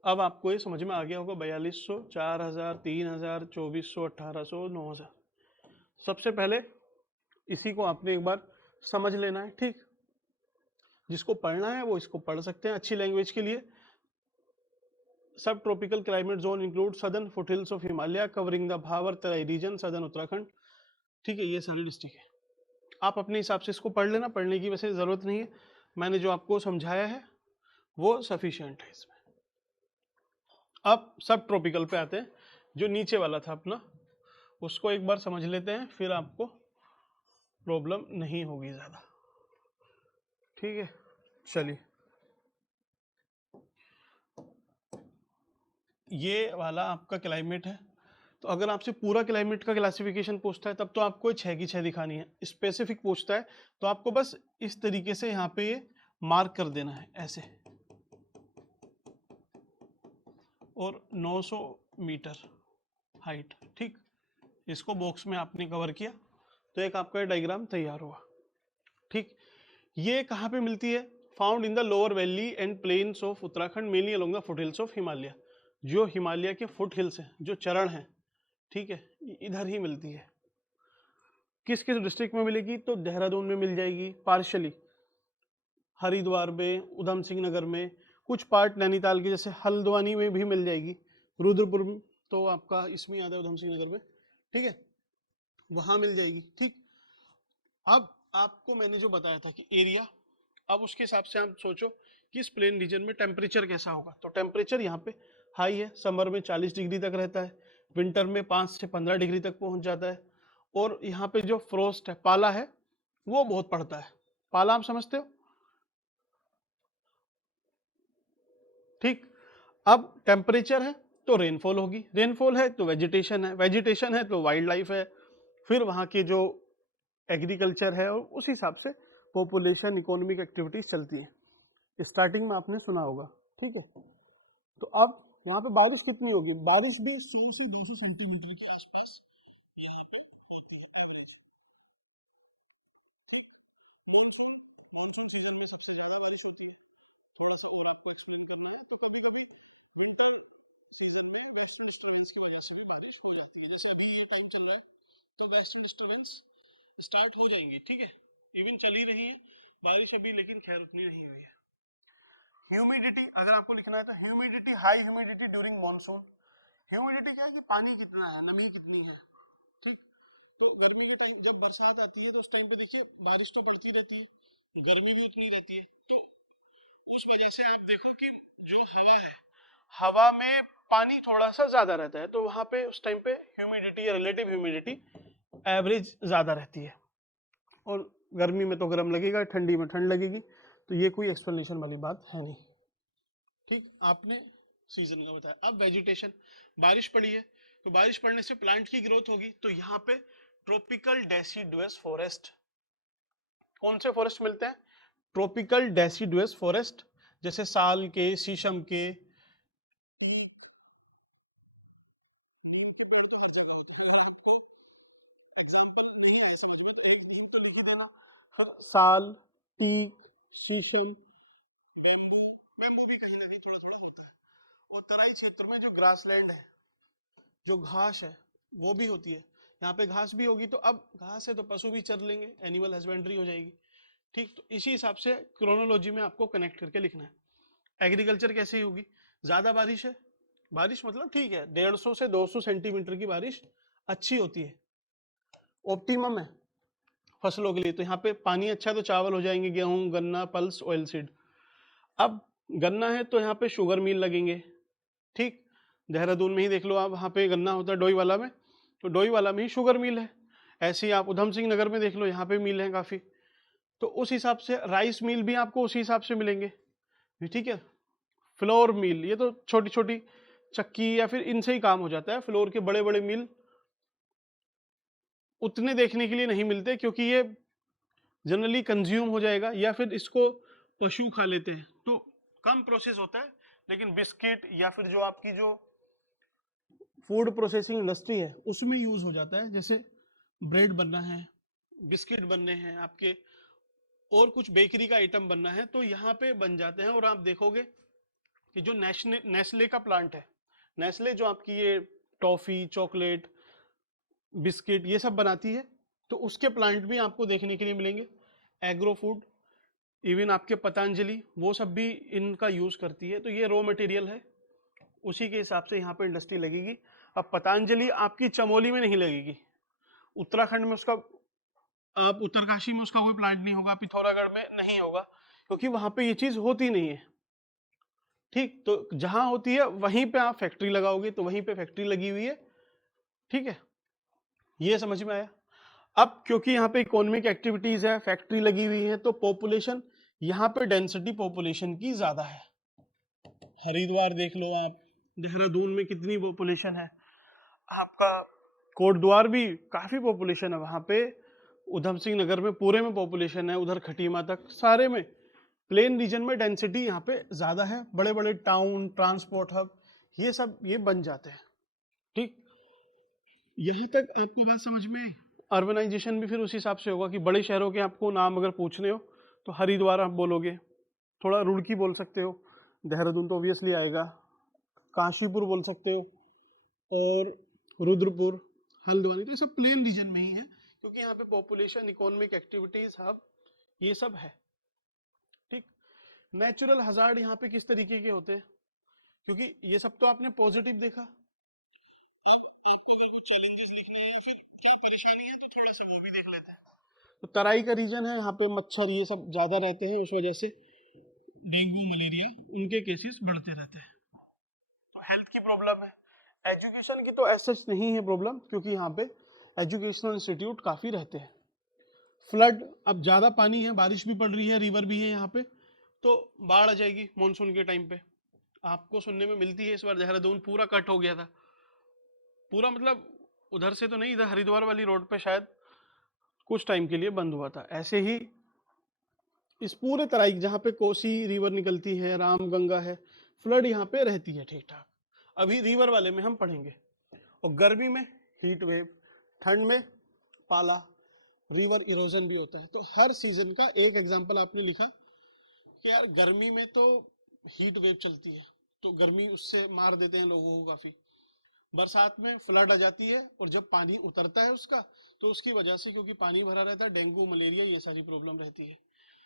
अब आपको ये समझ में आ गया होगा, 4200, 4000, 3000, 2400, 1800, 9000। सबसे पहले इसी को आपने एक बार समझ लेना है। ठीक, जिसको पढ़ना है वो इसको पढ़ सकते हैं अच्छी लैंग्वेज के लिए। सब tropical climate zone include southern foothills of Himalaya covering the भावर तराई रीजन, सदर्न उत्तराखंड। ठीक है, ये सारी डिस्ट्रिक्ट है, आप अपने हिसाब से इसको पढ़ लेना, पढ़ने की वैसे ज़रूरत नहीं है, मैंने जो आपको समझाया है वो सफिशिएंट है इसमें। अब सब ट्रॉपिकल पे आते हैं, जो नीचे वाला था अपना, उसको एक बार समझ लेते हैं, फिर आपको प्रॉब्लम नहीं होगी ज़्यादा। ठीक है, चलिए, ये वाला आपका क्लाइमेट है। तो अगर आपसे पूरा क्लाइमेट का क्लासिफिकेशन पूछता है तब तो आपको 6 की 6 दिखानी है। स्पेसिफिक पूछता है तो आपको बस इस तरीके से यहाँ पे ये मार्क कर देना है ऐसे, और 900 मीटर हाइट। ठीक, इसको बॉक्स में आपने कवर किया तो एक आपका डायग्राम तैयार हुआ। ठीक, ये कहाँ पे मिलती है, found in the lower valley and plains of Uttarakhand mainly along the foothills of Himalaya. जो हिमालय के फुट हिल्स हैं, जो चरण हैं, ठीक है, इधर ही मिलती है। किस किस डिस्ट्रिक्ट में मिलेगी, तो देहरादून में मिल जाएगी पार्शली, हरिद्वार में, उधम सिंह नगर में, कुछ पार्ट नैनीताल के जैसे हल्द्वानी में भी मिल जाएगी, रुद्रपुर तो आपका इसमें आता है उधम सिंह नगर में। ठीक है, वहां मिल जाएगी। ठीक, अब आपको मैंने जो बताया था कि एरिया, अब उसके हिसाब से आप सोचो कि इस प्लेन रीजन में टेम्परेचर कैसा होगा। तो टेम्परेचर यहाँ पे हाई है, समर में 40 डिग्री तक रहता है, विंटर में 5 से 15 डिग्री तक पहुंच जाता है, और यहाँ पे जो फ्रोस्ट है, पाला है, वो बहुत पड़ता है। पाला आप समझते हो? ठीक, अब टेम्परेचर है तो रेनफॉल होगी, रेनफॉल है तो वेजिटेशन है, वेजिटेशन है तो वाइल्ड लाइफ है, फिर वहाँ के जो एग्रीकल्चर है, और उस हिसाब से पॉपुलेशन, इकोनॉमिक एक्टिविटीज चलती है। स्टार्टिंग में आपने सुना होगा। ठीक है, तो अब यहाँ पे बारिश कितनी होगी, बारिश भी 100 से 200 सेंटीमीटर के आसपास यहाँ पे होती है एवरेज। ठीक, मॉनसून, मॉनसून सीजन में सबसे ज्यादा बारिश होती है। थोड़ा सा और आपको एक्सप्लेन करना है तो कभी कभी विंटर सीजन में वेस्टर्न डिस्टर्बेंस की वजह से भी बारिश हो जाती है। जैसे अभी ये टाइम चल रहा है तो वेस्टर्न डिस्टर्बेंस स्टार्ट हो जाएंगी, ठीक है, इवन चल ही रही है बारिश अभी, लेकिन खैर उतनी नहीं हुई है। ह्यूमिडिटी अगर आपको लिखना है तो humidity, high humidity during monsoon. Humidity क्या है कि पानी कितना है, नमी कितनी है, ठीक। तो गर्मी के टाइम जब बरसात आती है तो उस टाइम पे देखिए बारिश तो पड़ती रहती है, गर्मी भी उतनी रहती है, तो उस वजह से आप देखो कि जो हवा है, हवा में पानी थोड़ा सा ज्यादा रहता है, तो वहां पे उस टाइम पे ह्यूमिडिटी या रिलेटिव ह्यूमिडिटी एवरेज ज्यादा रहती है, और गर्मी में तो गर्म लगेगा, ठंडी में ठंड लगेगी, तो ये कोई एक्सप्लेनेशन वाली बात है नहीं, ठीक। आपने सीजन का बताया। अब वेजिटेशन, बारिश पड़ी है तो बारिश पड़ने से प्लांट की ग्रोथ होगी, तो यहाँ पे ट्रॉपिकल डेसिडुअस फॉरेस्ट, कौन से फॉरेस्ट मिलते हैं, ट्रॉपिकल डेसिडुअस फॉरेस्ट, जैसे साल के, शीशम के, साल, टीक, शीशम, बेम्बू भी कहीं ना कहीं थोड़ा थोड़ा होता है। और तराई क्षेत्र में जो ग्रासलैंड है, जो घास है, वो भी होती है। यहाँ पे घास भी होगी, तो अब घास है तो पशु भी चर लेंगे, एनिमल हस्बेंड्री हो जाएगी, ठीक। तो इसी हिसाब से क्रोनोलॉजी में आपको कनेक्ट करके लिखना है। एग्रीकल्चर कैसे ही होगी, ज्यादा बारिश है, बारिश मतलब ठीक है 150 से 200 सेंटीमीटर की बारिश अच्छी होती है, ऑप्टिमम है फसलों के लिए। तो यहाँ पे पानी अच्छा है तो चावल हो जाएंगे, गेहूं, गन्ना, पल्स, ऑयल सीड। अब गन्ना है तो यहाँ पे शुगर मिल लगेंगे, ठीक। देहरादून में ही देख लो आप, वहाँ पे गन्ना होता है डोईवाला में, तो डोईवाला में ही शुगर मिल है। ऐसे ही आप उधम सिंह नगर में देख लो, यहाँ पे मिल है काफी, तो उस हिसाब से राइस मिल भी आपको उसी हिसाब से मिलेंगे, ठीक है। फ्लोर मिल, ये तो छोटी छोटी चक्की या फिर इनसे ही काम हो जाता है, फ्लोर के बड़े बड़े मिल उतने देखने के लिए नहीं मिलते, क्योंकि ये जनरली कंज्यूम हो जाएगा या फिर इसको पशु खा लेते हैं, तो कम प्रोसेस होता है। लेकिन बिस्किट या फिर जो आपकी जो फूड प्रोसेसिंग इंडस्ट्री है उसमें यूज हो जाता है, जैसे ब्रेड बनना है, बिस्किट बनने हैं आपके, और कुछ बेकरी का आइटम बनना है, तो यहाँ पे बन जाते हैं। और आप देखोगे कि जो नेस्ले का प्लांट है, नेस्ले जो आपकी ये टॉफी, चॉकलेट, बिस्किट ये सब बनाती है, तो उसके प्लांट भी आपको देखने के लिए मिलेंगे। एग्रो फूड, इवन आपके पतंजलि, वो सब भी इनका यूज करती है, तो ये रॉ मटेरियल है, उसी के हिसाब से यहाँ पे इंडस्ट्री लगेगी। अब पतंजलि आपकी चमोली में नहीं लगेगी, उत्तराखंड में उसका, आप उत्तरकाशी में उसका कोई प्लांट नहीं होगा, पिथौरागढ़ में नहीं होगा, क्योंकि वहां पे ये चीज होती नहीं है, ठीक। तो जहां होती है वहीं पे आप फैक्ट्री लगाओगे, तो वहीं पे फैक्ट्री लगी हुई है, ठीक है, ये समझ में आया। अब क्योंकि यहाँ पे इकोनॉमिक एक्टिविटीज है, फैक्ट्री लगी हुई है, तो पॉपुलेशन यहाँ पे डेंसिटी पॉपुलेशन की ज्यादा है। हरिद्वार देख लो आप, देहरादून में कितनी पॉपुलेशन है, आपका कोटद्वार भी काफी पॉपुलेशन है वहां पे, उधम सिंह नगर में पूरे में पॉपुलेशन है, उधर खटीमा तक सारे में, प्लेन रीजन में डेंसिटी यहाँ पे ज्यादा है, बड़े बड़े टाउन, ट्रांसपोर्ट हब, ये सब ये बन जाते हैं, ठीक। यहाँ तक आपको बात समझ में। अर्बनाइजेशन भी फिर उसी हिसाब से होगा कि बड़े शहरों के आपको नाम अगर पूछने हो तो हरिद्वार आप बोलोगे, थोड़ा रुड़की बोल सकते हो, देहरादून तो ऑब्वियसली आएगा, काशीपुर बोल सकते हो, और रुद्रपुर, हल्द्वानी, तो ये सब प्लेन रीजन में ही है, क्योंकि यहाँ पे पॉपुलेशन, इकोनॉमिक एक्टिविटीज हब ये सब है, ठीक। नेचुरल हजार्ड यहाँ पे किस तरीके के होते हैं, क्योंकि ये सब तो आपने पॉजिटिव देखा, तो तराई का रीजन है, यहाँ पे मच्छर ये सब ज्यादा रहते हैं, उस वजह से डेंगू, मलेरिया उनके केसेस बढ़ते रहते हैं, तो हेल्थ की प्रॉब्लम है। एजुकेशन की तो ऐसा नहीं है प्रॉब्लम, क्योंकि यहाँ पे एजुकेशनल इंस्टीट्यूट काफी रहते हैं। फ्लड, अब ज्यादा पानी है, बारिश भी पड़ रही है, रिवर भी है यहाँ पे, तो बाढ़ आ जाएगी मानसून के टाइम पे। आपको सुनने में मिलती है इस बार देहरादून पूरा कट हो गया था, पूरा मतलब उधर से तो नहीं, इधर हरिद्वार वाली रोड पे शायद कुछ टाइम के लिए बंद हुआ था। ऐसे ही इस पूरे तराई जहाँ पे कोसी रिवर निकलती है, रामगंगा है, फ्लड यहाँ पे रहती है ठीक ठाक। अभी रिवर वाले में हम पढ़ेंगे। और गर्मी में हीट वेव, ठंड में पाला, रिवर इरोजन भी होता है। तो हर सीजन का एक एग्जांपल आपने लिखा कि यार गर्मी में तो हीट वेव चलती है, तो गर्मी उससे मार देते हैं लोगों को काफी। बरसात में फ्लड आ जाती है, और जब पानी उतरता है उसका, तो उसकी वजह से, क्योंकि पानी भरा रहता है, डेंगू मलेरिया ये सारी प्रॉब्लम रहती है।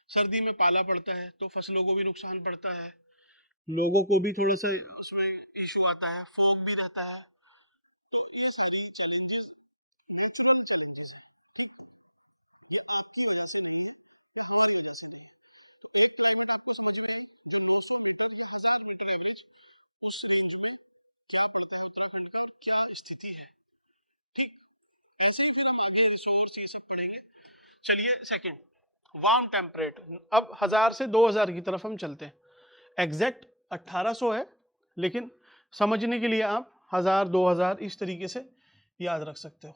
सर्दी में पाला पड़ता है तो फसलों को भी नुकसान पड़ता है, लोगों को भी थोड़ा सा उसमें इशू आता है, फॉग भी रहता है। उस रेंज में क्या पड़ता है उत्तराखंड का, और क्या स्थिति है। ठीक, बेसिक फिर हम आगे रिसोर्स ये सब पढ़ेंगे। चलिए सेकंड, वार्म टेम्परेट। अब 1000 से 2000 की तरफ हम चलते हैं। एग्जैक्ट 1800 है, लेकिन समझने के लिए आप 1000 2000 इस तरीके से याद रख सकते हो।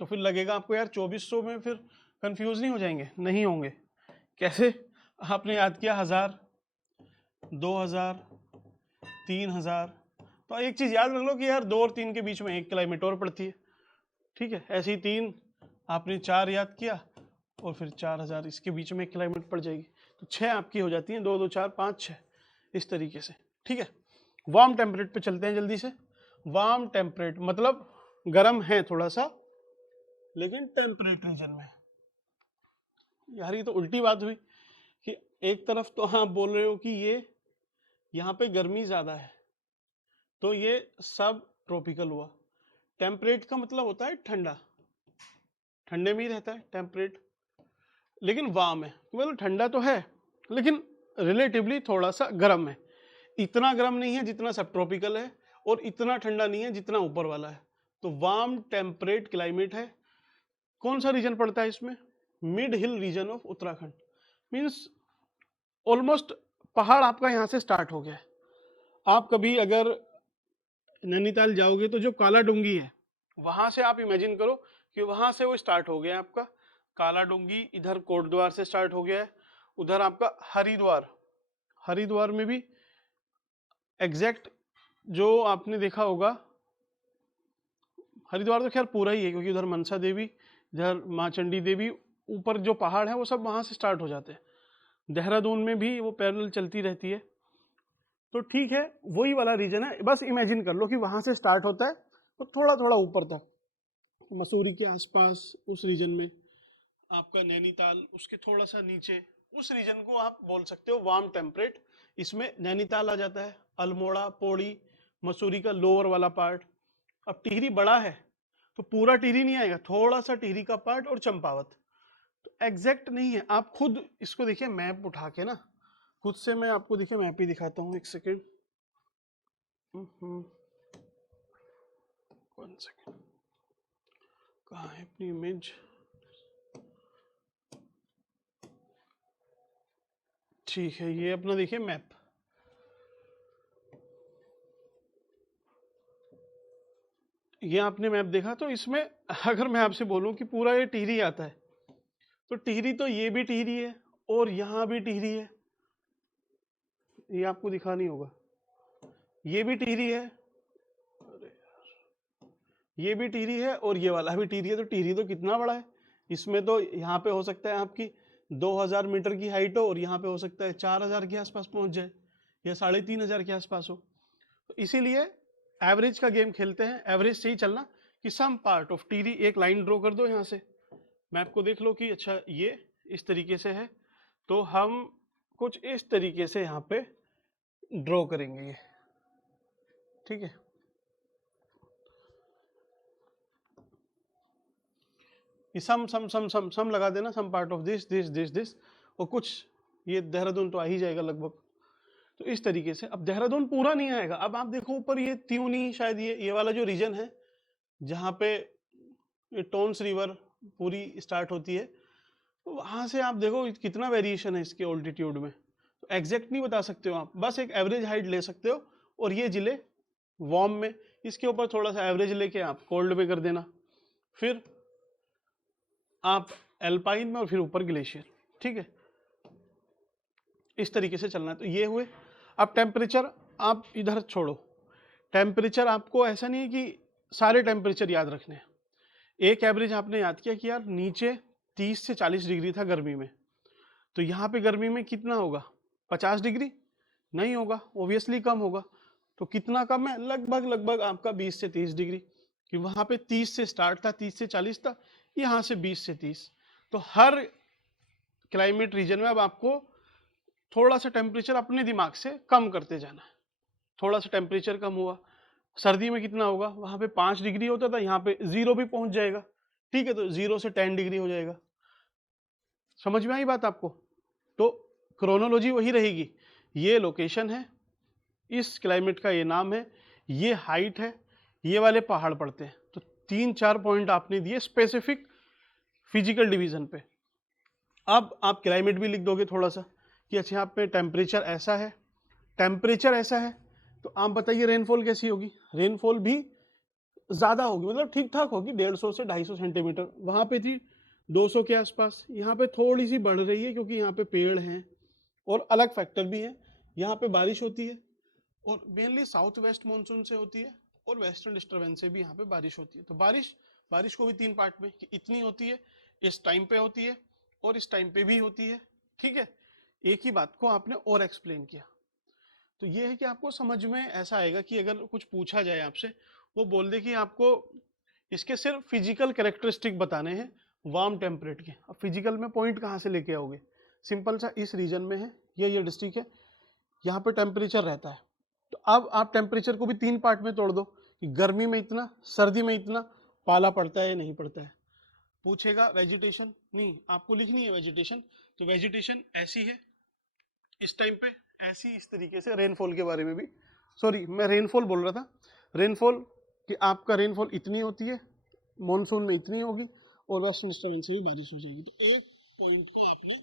तो फिर लगेगा आपको यार 2400 में फिर कंफ्यूज नहीं हो जाएंगे? नहीं होंगे। कैसे? आपने याद किया 1000, 2000, 3000, तो एक चीज याद रख लो कि यार 2 और 3 के बीच में एक क्लाइमेट और पड़ती है। ठीक है, ऐसे ही 3 आपने 4 याद किया, और फिर 4000 इसके बीच में एक क्लाइमेट पड़ जाएगी, तो 6 आपकी हो जाती हैं, 2 2 4 5 6 इस तरीके से। ठीक है, वार्म टेम्परेट पे चलते हैं जल्दी से। वार्म टेम्परेट मतलब गर्म है थोड़ा सा, लेकिन टेम्परेट रीजन में। यार ये तो उल्टी बात हुई कि एक तरफ तो आप बोल रहे हो कि ये यहाँ पे गर्मी ज्यादा है, तो ये सब ट्रॉपिकल हुआ। टेम्परेट का मतलब होता है ठंडा, ठंडे में ही रहता है टेम्परेट, लेकिन वार्म है, मतलब ठंडा तो है लेकिन रिलेटिवली थोड़ा सा गर्म है। इतना गर्म नहीं है जितना सब ट्रॉपिकल है, और इतना ठंडा नहीं है जितना ऊपर वाला है। तो वार्म टेम्परेट क्लाइमेट है। कौन सा रीजन पड़ता है इसमें? Mid hill region of Uttarakhand, means almost पहाड़ आपका यहाँ से स्टार्ट हो गया है। आप कभी अगर नैनीताल जाओगे तो जो काला डोंगी है, वहां से आप इमेजिन करो कि वहां से वो स्टार्ट हो गया आपका काला डोंगी, इधर कोटद्वार से स्टार्ट हो गया है, उधर आपका हरिद्वार, हरिद्वार में भी एग्जैक्ट जो आपने देखा होगा, हरिद्वार तो खैर पूरा ही है क्योंकि उधर मनसा देवी, इधर माँ चंडी देवी, ऊपर जो पहाड़ है वो सब वहां से स्टार्ट हो जाते हैं। देहरादून में भी वो पैरेलल चलती रहती है। तो ठीक है, वही वाला रीजन है, बस इमेजिन कर लो कि वहां से स्टार्ट होता है और थोड़ा थोड़ा ऊपर तक मसूरी के आसपास उस रीजन में आपका नैनीताल, उसके थोड़ा सा नीचे उस रीजन को आप बोल सकते हो वार्म टेम्परेट। इसमें नैनीताल आ जाता है, अल्मोड़ा, पौड़ी, मसूरी का लोअर वाला पार्ट। अब टिहरी बड़ा है तो पूरा टिहरी नहीं आएगा, थोड़ा सा टिहरी का पार्ट और चंपावत। तो एग्जैक्ट नहीं है, आप खुद इसको देखिए मैप उठा के ना, खुद से मैं आपको देखिए मैप ही दिखाता हूँ, एक सेकेंड। 1 सेकेंड, कहाँ है अपनी इमेज? ठीक है, ये अपना देखिए मैप। ये आपने मैप देखा, तो इसमें अगर मैं आपसे बोलूं कि पूरा ये टिहरी आता है, तो टिहरी तो ये भी टिहरी है और यहाँ भी टिहरी है, ये आपको दिखा नहीं होगा, ये भी टिहरी है, ये भी टिहरी है और ये वाला भी टिहरी है। तो टिहरी तो कितना बड़ा है, इसमें तो यहाँ पे हो सकता है आपकी 2000 मीटर की हाइट हो, और यहाँ पे हो सकता है 4000 के आसपास पहुंच जाए, या 3500 के आसपास हो। तो इसीलिए एवरेज का गेम खेलते हैं, एवरेज से ही चलना कि सम पार्ट ऑफ टिहरी, एक लाइन ड्रॉ कर दो यहाँ से, मैप को देख लो कि अच्छा ये इस तरीके से है, तो हम कुछ इस तरीके से यहाँ पे ड्रॉ करेंगे ये। ठीक है, ये सम सम सम सम सम लगा देना, some part of this this this this, और कुछ ये देहरादून तो आ ही जाएगा लगभग। तो इस तरीके से, अब देहरादून पूरा नहीं आएगा। अब आप देखो ऊपर ये त्यूनी, शायद ये वाला जो रीजन है जहाँ पे ये टोन्स रिवर पूरी स्टार्ट होती है, तो वहाँ से आप देखो कितना वेरिएशन है इसके ऑल्टीट्यूड में। तो एग्जैक्ट नहीं बता सकते हो आप, बस एक एवरेज हाइट ले सकते हो, और ये जिले वार्म में, इसके ऊपर थोड़ा सा एवरेज लेके आप कोल्ड में कर देना, फिर आप एल्पाइन में, और फिर ऊपर ग्लेशियर। ठीक है, इस तरीके से चलना है। तो ये हुए। अब टेम्परेचर आप इधर छोड़ो, टेम्परेचर आपको ऐसा नहीं है कि सारे टेम्परेचर याद रखने हैं। एक एवरेज आपने याद किया कि यार नीचे 30 से 40 डिग्री था गर्मी में, तो यहाँ पे गर्मी में कितना होगा, 50 डिग्री, नहीं होगा, ऑब्वियसली कम होगा। तो कितना कम है? लगभग लगभग आपका 20 से 30 डिग्री, कि वहां पे 30 से स्टार्ट था, 30 से 40 था, यहाँ से 20 से 30। तो हर क्लाइमेट रीजन में अब आपको थोड़ा सा टेम्परेचर अपने दिमाग से कम करते जाना है। थोड़ा सा टेम्परेचर कम हुआ, सर्दी में कितना होगा? वहां पे 5 डिग्री होता था, यहाँ पे 0 भी पहुंच जाएगा, ठीक है, तो 0 से 10 डिग्री हो जाएगा। समझ में आई बात आपको? तो क्रोनोलॉजी वही रहेगी, ये लोकेशन है, इस क्लाइमेट का ये नाम है, ये हाइट है, ये वाले पहाड़ पड़ते हैं। तो 3-4 पॉइंट आपने दिए स्पेसिफिक फिजिकल डिवीजन पे। अब आप क्लाइमेट भी लिख दोगे थोड़ा सा कि अच्छा यहाँ पे टेम्परेचर ऐसा है, टेम्परेचर ऐसा है, तो आप बताइए रेनफॉल कैसी होगी? रेनफॉल भी ज़्यादा होगी, मतलब ठीक ठाक होगी, 150 से 250 सेंटीमीटर। वहाँ पे थी 200 के आसपास, यहाँ पे थोड़ी सी बढ़ रही है क्योंकि यहाँ पे पेड़ हैं और अलग फैक्टर भी है। यहाँ पे बारिश होती है और मेनली साउथ वेस्ट मानसून से होती है और वेस्टर्न डिस्टर्बेंस से भी यहाँ पे बारिश होती है। तो बारिश को भी 3 पार्ट में, कि इतनी होती है, इस टाइम पे होती है और इस टाइम पे भी होती है, ठीक है। एक ही बात को आपने और एक्सप्लेन किया। तो ये है कि आपको समझ में ऐसा आएगा कि अगर कुछ पूछा जाए आपसे, वो बोल दे कि आपको इसके सिर्फ फिजिकल कैरेक्टरिस्टिक बताने हैं वार्म टेम्परेट के। अब फिजिकल में पॉइंट कहाँ से लेके आओगे? सिंपल सा, इस रीजन में है, ये डिस्ट्रिक्ट है, यहाँ पे टेम्परेचर रहता है। तो अब आप टेम्परेचर को भी 3 पार्ट में तोड़ दो, कि गर्मी में इतना, सर्दी में इतना, पाला पड़ता है या नहीं पड़ता है। पूछेगा वेजिटेशन, नहीं आपको लिखनी है वेजिटेशन, तो वेजिटेशन ऐसी है इस टाइम पे, ऐसी इस तरीके से। रेनफॉल के बारे में भी, सॉरी मैं रेनफॉल बोल रहा था, रेनफॉल कि आपका रेनफॉल इतनी होती है, मॉनसून में इतनी होगी और वेस्टर्न डिस्टर्बेंस से भी बारिश हो जाएगी। तो एक पॉइंट को आपने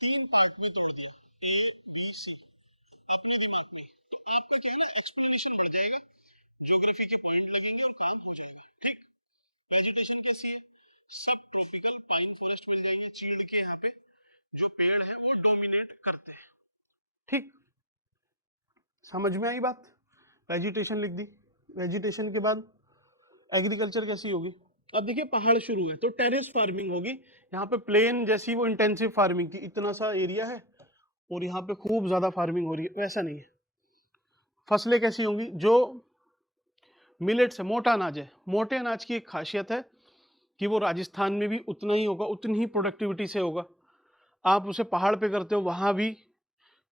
3 पार्ट में तोड़ दिया, ए बी सी, अपने दिमाग में। तो आपका क्या है ना, एक्सप्लेनेशन बढ़ जाएगा, ज्योग्राफी के पॉइंट लगेंगे और काम हो जाएगा, ठीक। वेजिटेशन कैसी है? सब ट्रॉपिकल पाइन फॉरेस्ट मिल जाएगी, चीड़ के यहाँ पे जो पेड़ है वो डोमिनेट करते हैं, ठीक। समझ में आई बात? वेजिटेशन लिख दी। वेजिटेशन के बाद एग्रीकल्चर कैसी होगी? अब देखिए पहाड़ शुरू है तो टेरेस फार्मिंग होगी। यहाँ पे प्लेन जैसी वो इंटेंसिव फार्मिंग की, इतना सा एरिया है और यहाँ पे खूब ज्यादा फार्मिंग हो रही है, वैसा नहीं है। फसलें कैसी होंगी? जो मिलेट्स है, मोटा अनाज है, मोटे अनाज की एक खासियत है कि वो राजस्थान में भी उतना ही होगा, उतनी ही प्रोडक्टिविटी से होगा। आप उसे पहाड़ पे करते हो, वहां भी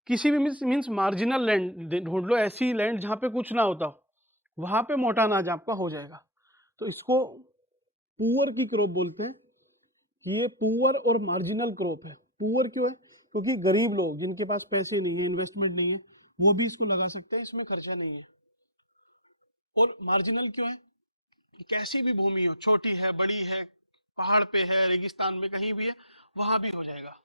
किसी भी मीन्स मार्जिनल लैंड ढूंढ लो, ऐसी लैंड जहाँ पे कुछ ना होता हो, वहां पे मोटा अनाज आपका हो जाएगा। तो इसको पुअर की क्रॉप बोलते हैं। ये पुअर और मार्जिनल क्रॉप है। पुअर क्यों है? क्योंकि गरीब लोग जिनके पास पैसे नहीं है, इन्वेस्टमेंट नहीं है, वो भी इसको लगा सकते हैं, इसमें खर्चा नहीं है। और मार्जिनल क्यों है? कैसी भी भूमि हो, छोटी है, बड़ी है, पहाड़ पे है, रेगिस्तान में, कहीं भी है, वहां भी हो जाएगा।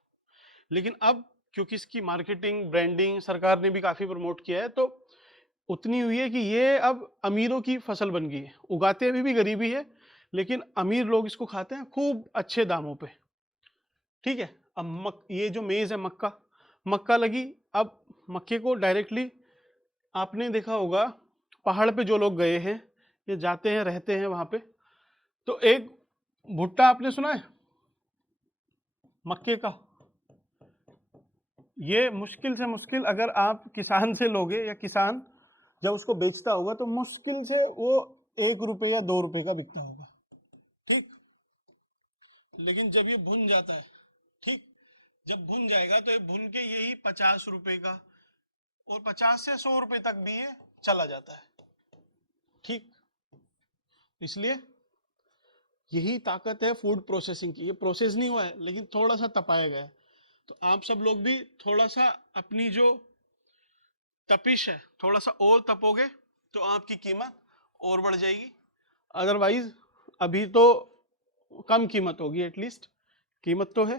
लेकिन अब क्योंकि इसकी मार्केटिंग, ब्रांडिंग सरकार ने भी काफी प्रमोट किया है, तो उतनी हुई है कि ये अब अमीरों की फसल बन गई है। उगाते भी गरीबी है, लेकिन अमीर लोग इसको खाते हैं खूब अच्छे दामों पे, ठीक है। अब ये जो मेज है, मक्का, मक्का लगी। अब मक्के को डायरेक्टली, आपने देखा होगा पहाड़ पे जो लोग गए हैं, ये जाते हैं, रहते हैं वहां पे, तो एक भुट्टा आपने सुना है मक्के का? ये मुश्किल से मुश्किल अगर आप किसान से लोगे, या किसान जब उसको बेचता होगा तो मुश्किल से वो 1 रुपए या 2 रुपए का बिकता होगा, ठीक। लेकिन जब ये भुन जाता है, ठीक, जब भुन जाएगा तो ये भुन के यही 50 रुपए का, और 50 से 100 रुपए तक भी ये चला जाता है, ठीक। इसलिए यही ताकत है फूड प्रोसेसिंग की। ये प्रोसेस नहीं हुआ है लेकिन थोड़ा सा तपाया गया है। तो आप सब लोग भी थोड़ा सा अपनी जो तपिश है, थोड़ा सा और तपोगे तो आपकी कीमत और बढ़ जाएगी। अदरवाइज अभी तो कम कीमत होगी, एटलीस्ट कीमत तो है।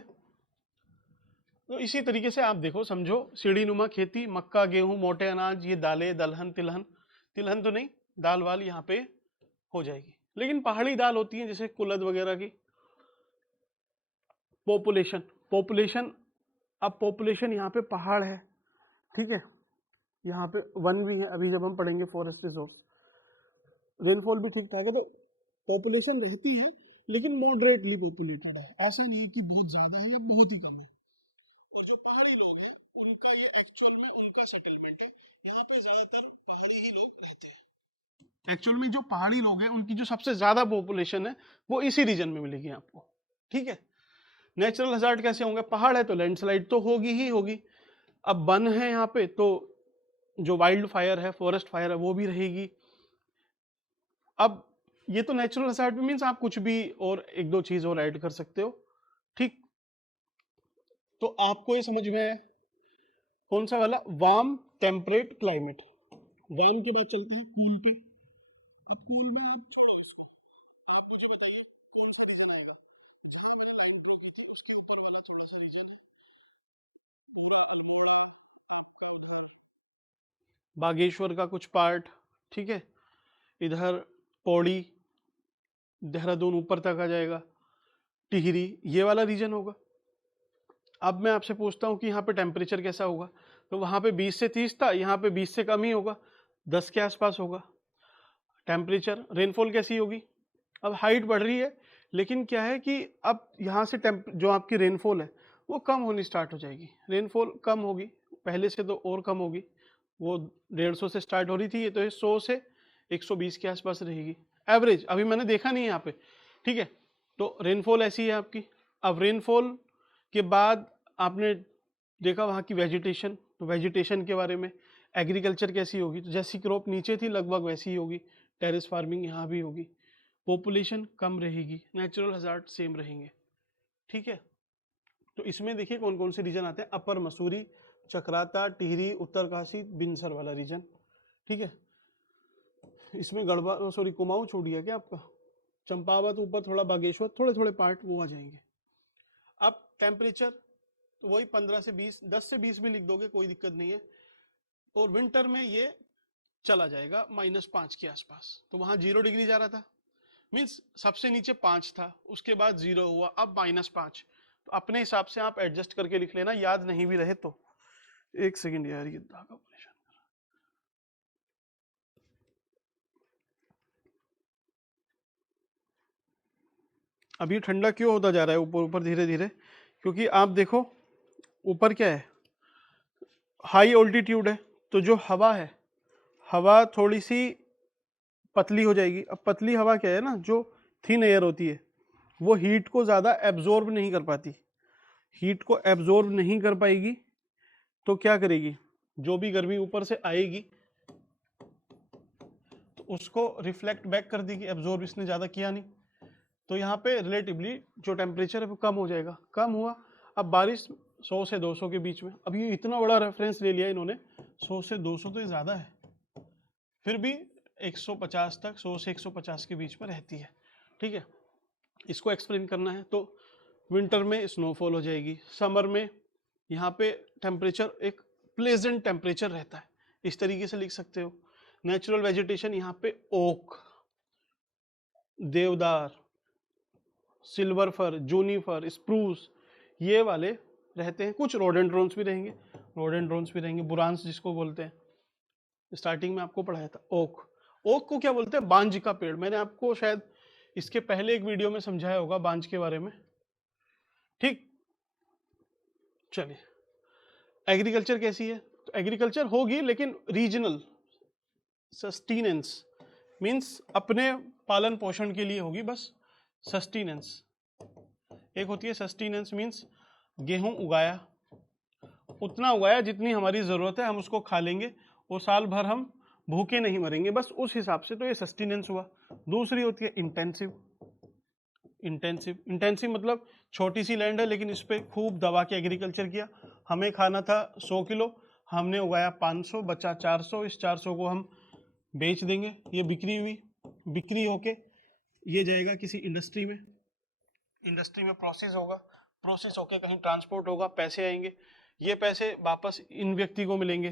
तो इसी तरीके से आप देखो, समझो, सीढ़ी नुमा खेती, मक्का, गेहूं, मोटे अनाज, ये दालें, दलहन, तिलहन, तिलहन तो नहीं, दाल वाल यहाँ पे हो जाएगी। लेकिन पहाड़ी दाल होती है जैसे कुलद वगैरह की। पॉपुलेशन, पॉपुलेशन, अब पॉपुलेशन यहाँ पे पहाड़ है, ठीक है, यहाँ पे वन भी है, अभी जब हम पढ़ेंगे फॉरेस्ट रिसोर्स। रेनफॉल भी ठीक ठाक है, तो पॉपुलेशन रहती है लेकिन मॉडरेटली पॉपुलेटेड है, ऐसा नहीं है कि बहुत ज्यादा है या बहुत ही कम है। और जो पहाड़ी लोग हैं उनका ये एक्चुअल में उनका सेटलमेंट है। यहाँ पे ज्यादातर पहाड़ी ही लोग रहते हैं। एक्चुअल में जो पहाड़ी लोग हैं उनकी जो सबसे ज्यादा पॉपुलेशन है वो इसी रीजन में मिलेगी आपको। ठीक है, नेचुरल हजार्ड कैसे होंगे? पहाड़ है तो लैंडस्लाइड तो होगी ही होगी। अब वन है यहाँ पे तो जो वाइल्ड फायर है, फॉरेस्ट फायर है, वो भी रहेगी। अब ये तो नेचुरल हजार्ड मीन्स आप कुछ भी और एक दो चीज और ऐड कर सकते हो। ठीक, तो आपको ये समझ में है कौन सा वाला? Warm temperate climate. वार्म के बाद चलते हैं कूल पे। अब कूल में आप मुझे बताइए कौन सा रीजन आएगा? जैसे मैंने लाइन ड्रॉ की थी उसके ऊपर वाला थोड़ा सा रीजन है, पूरा अल्मोड़ा, आपका उधर बागेश्वर का कुछ पार्ट, ठीक है, इधर पौड़ी, देहरादून ऊपर तक आ जाएगा, टिहरी, ये वाला रीजन होगा। अब मैं आपसे पूछता हूँ कि यहाँ पे टेम्परेचर कैसा होगा? तो वहाँ पे 20 से 30 था, यहाँ पे 20 से कम ही होगा, 10 के आसपास होगा टेम्परेचर। रेनफॉल कैसी होगी? अब हाइट बढ़ रही है, लेकिन क्या है कि अब यहाँ से जो आपकी रेनफॉल है वो कम होनी स्टार्ट हो जाएगी। रेनफॉल कम होगी, पहले से तो और कम होगी। वो 150 से स्टार्ट हो रही थी, ये तो 100 से 120 के आसपास रहेगी एवरेज। अभी मैंने देखा नहीं यहाँ पे, ठीक है। तो रेनफॉल ऐसी है आपकी। अब रेनफॉल के बाद आपने देखा वहाँ की वेजिटेशन, तो वेजिटेशन के बारे में, एग्रीकल्चर कैसी होगी? तो जैसी क्रॉप नीचे थी लगभग वैसी ही होगी, टेरेस फार्मिंग यहाँ भी होगी। पॉपुलेशन कम रहेगी, नेचुरल हजार्ड सेम रहेंगे, ठीक है। तो इसमें देखिए कौन कौन से रीजन आते हैं। अपर मसूरी, चक्राता, टिहरी, उत्तरकाशी, बिनसर वाला रीजन, ठीक है। इसमें गढ़वा, सॉरी कुमाऊं छूट गया क्या आपका? चंपावत ऊपर थोड़ा, बागेश्वर, थोड़े थोड़े पार्ट वो आ जाएंगे। अब टेम्परेचर तो वही 15 से 20, 10 से 20 भी लिख दोगे कोई दिक्कत नहीं है। और विंटर में ये चला जाएगा -5 के आसपास। तो वहां 0 डिग्री जा रहा था, मीन्स सबसे नीचे 5 था, उसके बाद 0 हुआ, अब -5। तो अपने हिसाब से आप एडजस्ट करके लिख लेना, याद नहीं भी रहे तो। एक सेकेंड यार, ये धागा परेशान। अब ये ठंडा क्यों होता जा रहा है ऊपर ऊपर धीरे धीरे? क्योंकि आप देखो ऊपर क्या है, हाई ऑल्टीट्यूड है, तो जो हवा है, हवा थोड़ी सी पतली हो जाएगी। अब पतली हवा क्या है ना, जो थिन एयर होती है वो हीट को ज़्यादा एब्जॉर्ब नहीं कर पाती। हीट को एब्जॉर्ब नहीं कर पाएगी तो क्या करेगी? जो भी गर्मी ऊपर से आएगी तो उसको रिफ्लेक्ट बैक कर देगी, एब्जॉर्ब इसने ज़्यादा किया नहीं। तो यहाँ पे रिलेटिवली जो टेम्परेचर है वो कम हो जाएगा। कम हुआ, अब बारिश 100 से 200 के बीच में। अब ये इतना बड़ा रेफरेंस ले लिया इन्होंने, 100 से 200 तो ये ज़्यादा है, फिर भी 150 तक, 100 से 150 के बीच में रहती है, ठीक है। इसको एक्सप्लेन करना है तो विंटर में स्नोफॉल हो जाएगी, समर में यहाँ पे टेम्परेचर एक प्लेजेंट टेम्परेचर रहता है, इस तरीके से लिख सकते हो। नेचुरल वेजिटेशन यहाँ पे ओक, देवदार, सिल्वर फर, जूनीफर, स्प्रूस, ये वाले रहते हैं। कुछ रोडेंड्रोन्स भी रहेंगे, बुरांस जिसको बोलते हैं, स्टार्टिंग में आपको पढ़ाया था। ओक, ओक को क्या बोलते हैं? बांज का पेड़। मैंने आपको शायद इसके पहले एक वीडियो में समझाया होगा बांज के बारे में, ठीक। चलिए, एग्रीकल्चर कैसी है? तो एग्रीकल्चर होगी लेकिन रीजनल, सस्टेनेंस मींस अपने पालन पोषण के लिए होगी बस। सस्टेनेंस एक होती है, सस्टेनेंस मींस गेहूं उगाया, उतना उगाया जितनी हमारी जरूरत है, हम उसको खा लेंगे और साल भर हम भूखे नहीं मरेंगे, बस उस हिसाब से, तो ये सस्टेनेंस हुआ। दूसरी होती है इंटेंसिव। इंटेंसिव मतलब छोटी सी लैंड है लेकिन इस पर खूब दबा के एग्रीकल्चर किया। हमें खाना था 100 किलो, हमने उगाया 500, बचा 400, इस 400 को हम बेच देंगे, ये बिक्री हुई। बिक्री होके ये जाएगा किसी इंडस्ट्री में, इंडस्ट्री में प्रोसेस होगा, प्रोसेस होके कहीं ट्रांसपोर्ट होगा, पैसे आएंगे, ये पैसे वापस इन व्यक्ति को मिलेंगे,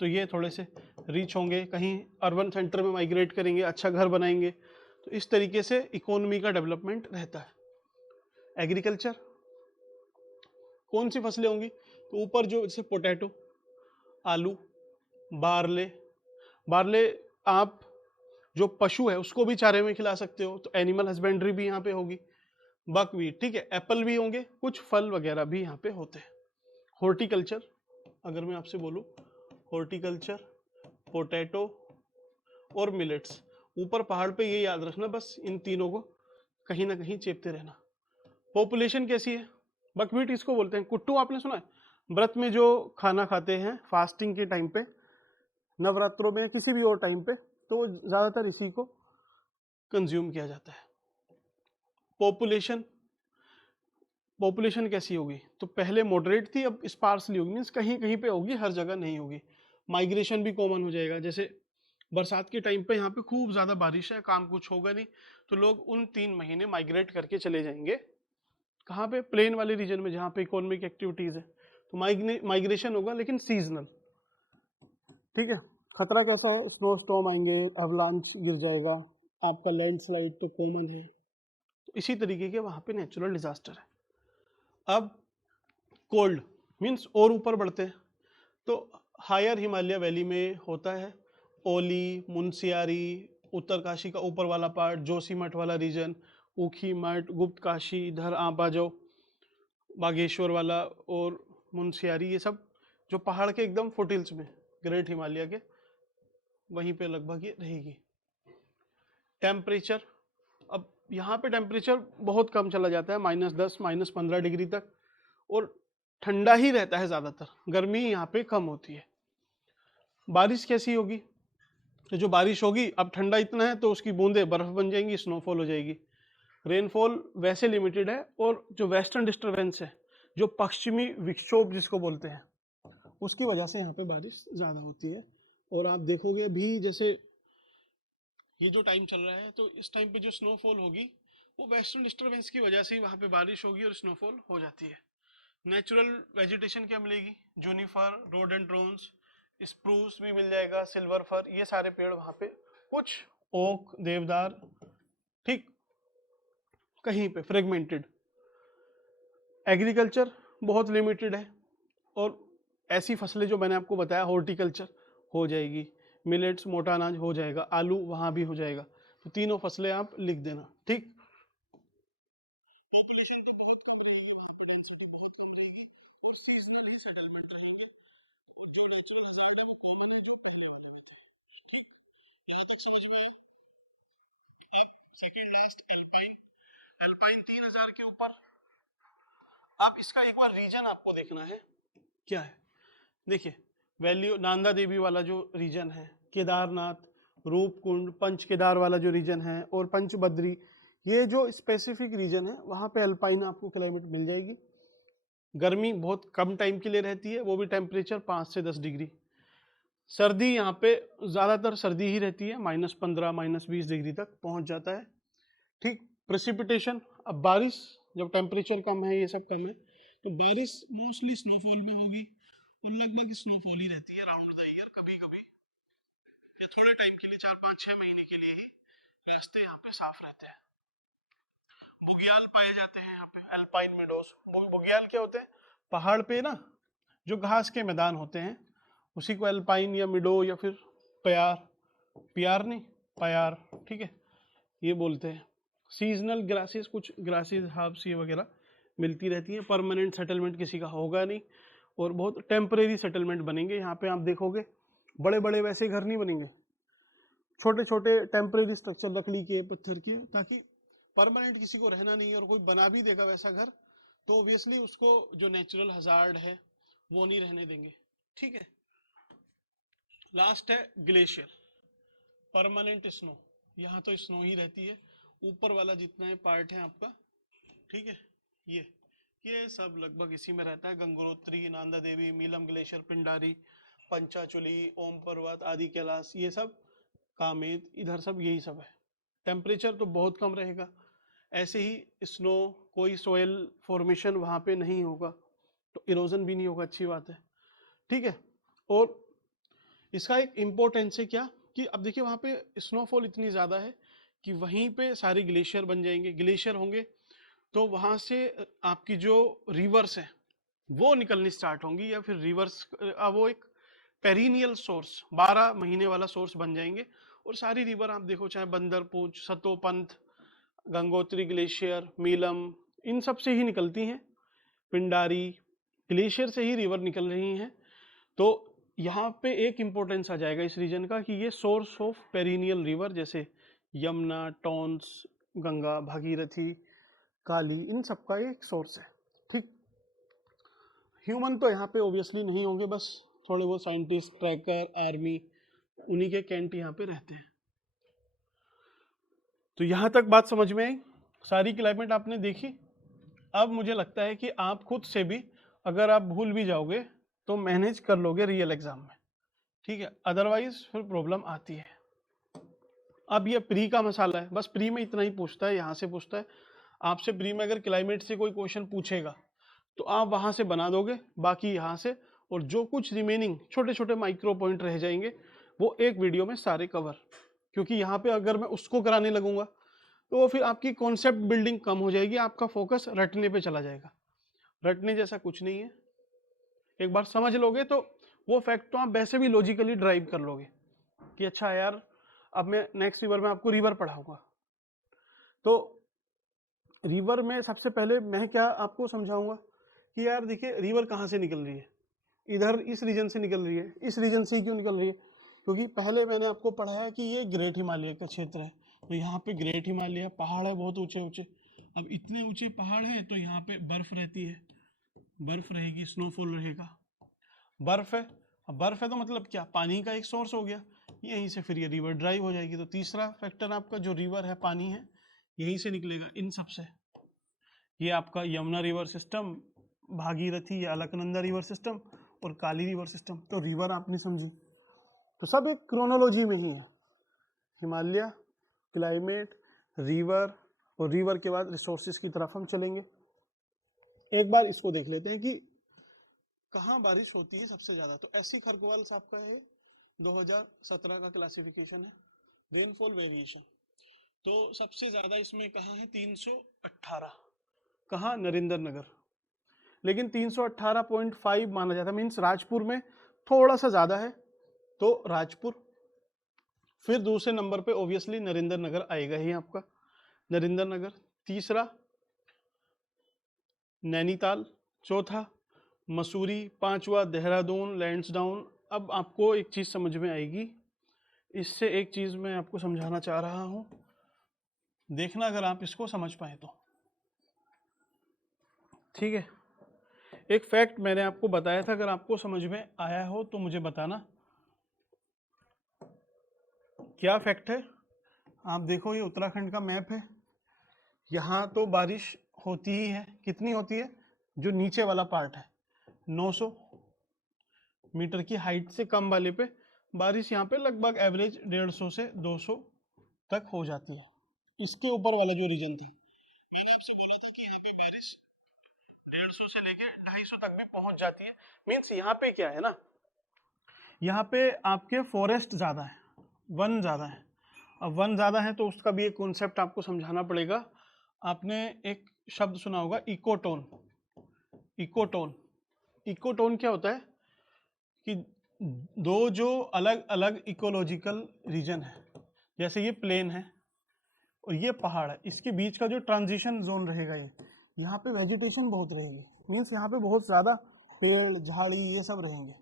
तो ये थोड़े से रिच होंगे, कहीं अर्बन सेंटर में माइग्रेट करेंगे, अच्छा घर बनाएंगे। तो इस तरीके से इकोनॉमी का डेवलपमेंट रहता है। एग्रीकल्चर कौन सी फसलें होंगी? तो ऊपर जो जैसे पोटैटो, आलू, बारले, बारले आप जो पशु है उसको भी चारे में खिला सकते हो, तो एनिमल हस्बेंड्री भी यहाँ पे होगी। बकवीट, ठीक है, एप्पल भी होंगे, कुछ फल वगैरह भी यहाँ पे होते हैं। हॉर्टिकल्चर, अगर मैं आपसे बोलूँ हॉर्टिकल्चर, पोटैटो और मिलेट्स, ऊपर पहाड़ पे ये याद रखना, बस इन तीनों को कहीं ना कहीं चेपते रहना। पॉपुलेशन कैसी है? बकव्हीट इसको बोलते हैं। कुट्टू आपने सुना है? व्रत में जो खाना खाते हैं फास्टिंग के टाइम पे, नवरात्रों में, किसी भी और टाइम पे, तो वो ज़्यादातर इसी को कंज्यूम किया जाता है। पॉपुलेशन, पॉपुलेशन कैसी होगी? तो पहले मॉडरेट थी, अब स्पार्सली होगी, मीन्स कहीं कहीं पे होगी, हर जगह नहीं होगी। माइग्रेशन भी कॉमन हो जाएगा, जैसे बरसात के टाइम पे यहाँ पे खूब ज़्यादा बारिश है, काम कुछ होगा नहीं, तो लोग उन 3 महीने माइग्रेट करके चले जाएंगे कहाँ पे? प्लेन वाले रीजन में जहाँ पे इकोनॉमिक एक्टिविटीज़ है, तो माइग्रेशन होगा, लेकिन सीजनल। ठीक है। खतरा कैसा है? स्नो स्टॉर्म आएंगे, अवलांच गिर जाएगा, आपका लैंडस्लाइड तो कॉमन है, तो इसी तरीके के वहाँ पे नेचुरल डिजास्टर है। अब कोल्ड मीन्स और ऊपर बढ़ते हैं, तो हायर हिमालय वैली में होता है ओली, मुनस्यारी, उत्तरकाशी का ऊपर वाला पार्ट, जोशीमठ वाला रीजन, ऊखीमठ, गुप्त काशी, इधर आप आ जाओ बागेश्वर वाला और मुनस्यारी, ये सब जो पहाड़ के एकदम फुटिल्स में, ग्रेट हिमालय के, वहीं पे लगभग ये रहेगी। टेम्परेचर, अब यहाँ पे टेम्परेचर बहुत कम चला जाता है, -10 -15 डिग्री तक, और ठंडा ही रहता है ज़्यादातर, गर्मी यहाँ पे कम होती है। बारिश कैसी होगी? तो जो बारिश होगी, अब ठंडा इतना है तो उसकी बूंदें बर्फ बन जाएंगी, स्नोफॉल हो जाएगी। रेनफॉल वैसे लिमिटेड है, और जो वेस्टर्न डिस्टर्बेंस है, जो पश्चिमी विक्षोभ जिसको बोलते हैं, उसकी वजह से यहाँ पे बारिश ज़्यादा होती है। और आप देखोगे अभी जैसे ये जो टाइम चल रहा है, तो इस टाइम पे जो स्नोफॉल होगी वो वेस्टर्न डिस्टर्बेंस की वजह से ही वहाँ पे बारिश होगी और स्नोफॉल हो जाती है। नेचुरल वेजिटेशन क्या मिलेगी? जूनिफर, रोडेंड्रोन्स, स्प्रूस भी मिल जाएगा, सिल्वर फर, ये सारे पेड़ वहाँ पे, कुछ ओक, देवदार, ठीक, कहीं पे फ्रेगमेंटेड। एग्रीकल्चर बहुत लिमिटेड है, और ऐसी फसलें जो मैंने आपको बताया, हॉर्टिकल्चर हो जाएगी, मिलेट्स, मोटा अनाज हो जाएगा, आलू वहाँ भी हो जाएगा, तो तीनों फसलें आप लिख देना। ठीक, अल्पाइन 3000 के ऊपर। अब इसका एक बार रीजन आपको देखना है क्या है। देखिए, वैल्यू नांदा देवी वाला जो रीजन है, केदारनाथ, रूपकुंड, पंच केदार वाला जो रीजन है, और पंचबद्री, ये जो स्पेसिफिक रीजन है, वहाँ पे अल्पाइन आपको क्लाइमेट मिल जाएगी। गर्मी बहुत कम टाइम के लिए रहती है, वो भी टेम्परेचर 5 से 10 डिग्री। सर्दी यहाँ पे ज़्यादातर सर्दी ही रहती है, -15 -20 डिग्री तक पहुँच जाता है। ठीक, प्रेसिपिटेशन, अब बारिश, जब टेम्परेचर कम है, ये सब कम है, तो बारिश मोस्टली स्नोफॉल में होगी, और लगभग स्नोफॉल ही रहती है राउंड द ईयर। कभी कभी या थोड़े टाइम के लिए, 4 5 6 महीने के लिए ही रास्ते यहाँ पे साफ रहते हैं। बुग्याल पाए जाते हैं यहाँ पे, अल्पाइन मेडोज। बुग्याल क्या होते हैं? पहाड़ पे ना जो घास के मैदान होते हैं, उसी को अल्पाइन या मिडो या फिर प्यार, प्यार नहीं प्यार, ठीक है, ये बोलते हैं। सीजनल ग्रासेस, कुछ ग्रासेस, हर्ब्स, ये वगैरह मिलती रहती हैं। परमानेंट सेटलमेंट किसी का होगा नहीं, और बहुत टेम्परेरी सेटलमेंट बनेंगे। यहाँ पे आप देखोगे बड़े बड़े वैसे घर नहीं बनेंगे, छोटे छोटे टेम्परेरी स्ट्रक्चर, लकड़ी के, पत्थर के, ताकि परमानेंट किसी को रहना नहीं है, और कोई बना भी देगा वैसा घर तो ऑब्वियसली उसको जो नेचुरल हजार्ड है वो नहीं रहने देंगे। ठीक है। लास्ट है ग्लेशियर, परमानेंट स्नो। यहाँ तो स्नो ही रहती है, ऊपर वाला जितना है पार्ट है आपका, ठीक है, ये सब लगभग इसी में रहता है। गंगोत्री, नांदा देवी, मीलम ग्लेशियर, पिंडारी, पंचाचुली, ओम पर्वत, आदि कैलाश, ये सब, कामेत, इधर सब यही सब है। टेम्परेचर तो बहुत कम रहेगा, ऐसे ही स्नो, कोई सोयल फॉर्मेशन वहाँ पे नहीं होगा, तो इरोजन भी नहीं होगा, अच्छी बात है। ठीक है। और इसका एक इम्पोर्टेंस है क्या, कि अब देखिए वहाँ पे स्नोफॉल इतनी ज़्यादा है कि वहीं पे सारे ग्लेशियर बन जाएंगे। ग्लेशियर होंगे तो वहाँ से आपकी जो रिवर्स है वो निकलनी स्टार्ट होंगी, या फिर रिवर्स वो एक पेरिनियल सोर्स, 12 महीने वाला सोर्स बन जाएंगे। और सारी रिवर आप देखो, चाहे बंदरपूंछ, सतोपंथ, गंगोत्री ग्लेशियर, मीलम, इन सब से ही निकलती हैं। पिंडारी, ग्लेशियर से ही रिवर निकल रही हैं। तो यहाँ पे एक इम्पोर्टेंस आ जाएगा इस रीजन का कि ये सोर्स ऑफ पेरिनियल रिवर जैसे यमुना, टॉन्स, गंगा, भागीरथी, काली, इन सब का एक सोर्स है। ठीक, ह्यूमन तो यहाँ पे ओबियसली नहीं होंगे, बस थोड़े बहुत साइंटिस्ट, ट्रैकर, आर्मी, उन्हीं के कैंट यहाँ पे रहते हैं। तो यहाँ तक बात समझ में आई, सारी क्लाइमेट आपने देखी। अब मुझे लगता है कि आप खुद से भी अगर आप भूल भी जाओगे तो मैनेज कर लोगे रियल एग्जाम में, ठीक है, अदरवाइज फिर प्रॉब्लम आती है। अब ये प्री का मसाला है, बस प्री में इतना ही पूछता है, यहाँ से पूछता है आपसे। प्री में अगर क्लाइमेट से कोई क्वेश्चन पूछेगा तो आप वहाँ से बना दोगे, बाकी यहाँ से, और जो कुछ रिमेनिंग छोटे छोटे माइक्रो पॉइंट रह जाएंगे वो एक वीडियो में सारे कवर, क्योंकि यहाँ पे अगर मैं उसको कराने लगूंगा तो वो फिर आपकी कॉन्सेप्ट बिल्डिंग कम हो जाएगी, आपका फोकस रटने पे चला जाएगा। रटने जैसा कुछ नहीं है, एक बार समझ लोगे तो वो फैक्ट तो आप वैसे भी लॉजिकली ड्राइव कर लोगे कि अच्छा यार अब मैं नेक्स्ट रिवर में आपको रिवर पढ़ाऊंगा। तो रिवर में सबसे पहले मैं क्या आपको समझाऊंगा कि यार देखिए रिवर कहाँ से निकल रही है, इधर इस रीजन से निकल रही है। इस रीजन से ही क्यों निकल रही है? क्योंकि पहले मैंने आपको पढ़ाया कि ये ग्रेट हिमालय का क्षेत्र है, तो यहाँ पे ग्रेट हिमालय पहाड़ है बहुत ऊंचे ऊंचे। अब इतने ऊंचे पहाड़ हैं तो यहाँ पे बर्फ रहती है, बर्फ रहेगी, स्नोफॉल रहेगा। बर्फ है, अब बर्फ है तो मतलब क्या, पानी का एक सोर्स हो गया, यहीं से फिर ये रिवर ड्राइव हो जाएगी। तो तीसरा फैक्टर आपका जो रिवर है, पानी है, यहीं से निकलेगा इन सब से। ये आपका यमुना रिवर सिस्टम, भागीरथी या अलकनंदा रिवर सिस्टम और काली रिवर सिस्टम। तो रिवर आपने समझी, तो सब एक क्रोनोलॉजी में ही है, हिमालय, क्लाइमेट, रिवर, और रिवर के बाद रिसोर्सेज की तरफ हम चलेंगे। एक बार इसको देख लेते हैं कि कहाँ बारिश होती है सबसे ज्यादा। तो एस सी खरगोवाल साहब का है 2017 का क्लासिफिकेशन है रेनफॉल वेरिएशन। तो सबसे ज्यादा इसमें कहाँ है, 318, कहाँ, नरेंद्र नगर। लेकिन 318.5 माना जाता है, मीन्स राजपुर में थोड़ा सा ज्यादा है, तो राजपुर। फिर दूसरे नंबर पे ऑब्वियसली नरेंद्र नगर आएगा ही आपका, नरेंद्र नगर। तीसरा नैनीताल, चौथा मसूरी, पांचवा देहरादून, लैंसडाउन। अब आपको एक चीज समझ में आएगी, इससे एक चीज मैं आपको समझाना चाह रहा हूं, देखना अगर आप इसको समझ पाए तो, ठीक है। एक फैक्ट मैंने आपको बताया था, अगर आपको समझ में आया हो तो मुझे बताना क्या फैक्ट है। आप देखो ये उत्तराखंड का मैप है, यहाँ तो बारिश होती ही है, कितनी होती है, जो नीचे वाला पार्ट है 900 मीटर की हाइट से कम वाले पे बारिश यहाँ पे लगभग एवरेज 150 से 200 तक हो जाती है। इसके ऊपर वाला जो रीजन था, मैंने आपसे बोला था कि यहाँ पे बारिश 150 से लेके 250 तक भी पहुंच जाती है। मीन्स यहाँ पे क्या है ना, यहाँ पे आपके फॉरेस्ट ज्यादा है, वन ज्यादा है। अब वन ज्यादा है तो उसका भी एक कॉन्सेप्ट आपको समझाना पड़ेगा। आपने एक शब्द सुना होगा इकोटोन। इकोटोन, इकोटोन क्या होता है कि दो जो अलग अलग इकोलॉजिकल रीजन है, जैसे ये प्लेन है और ये पहाड़ है, इसके बीच का जो ट्रांजिशन जोन रहेगा, ये यहाँ पे वेजिटेशन बहुत रहेगी, मीन्स यहाँ पे बहुत ज़्यादा पेड़ झाड़ी ये सब रहेंगे,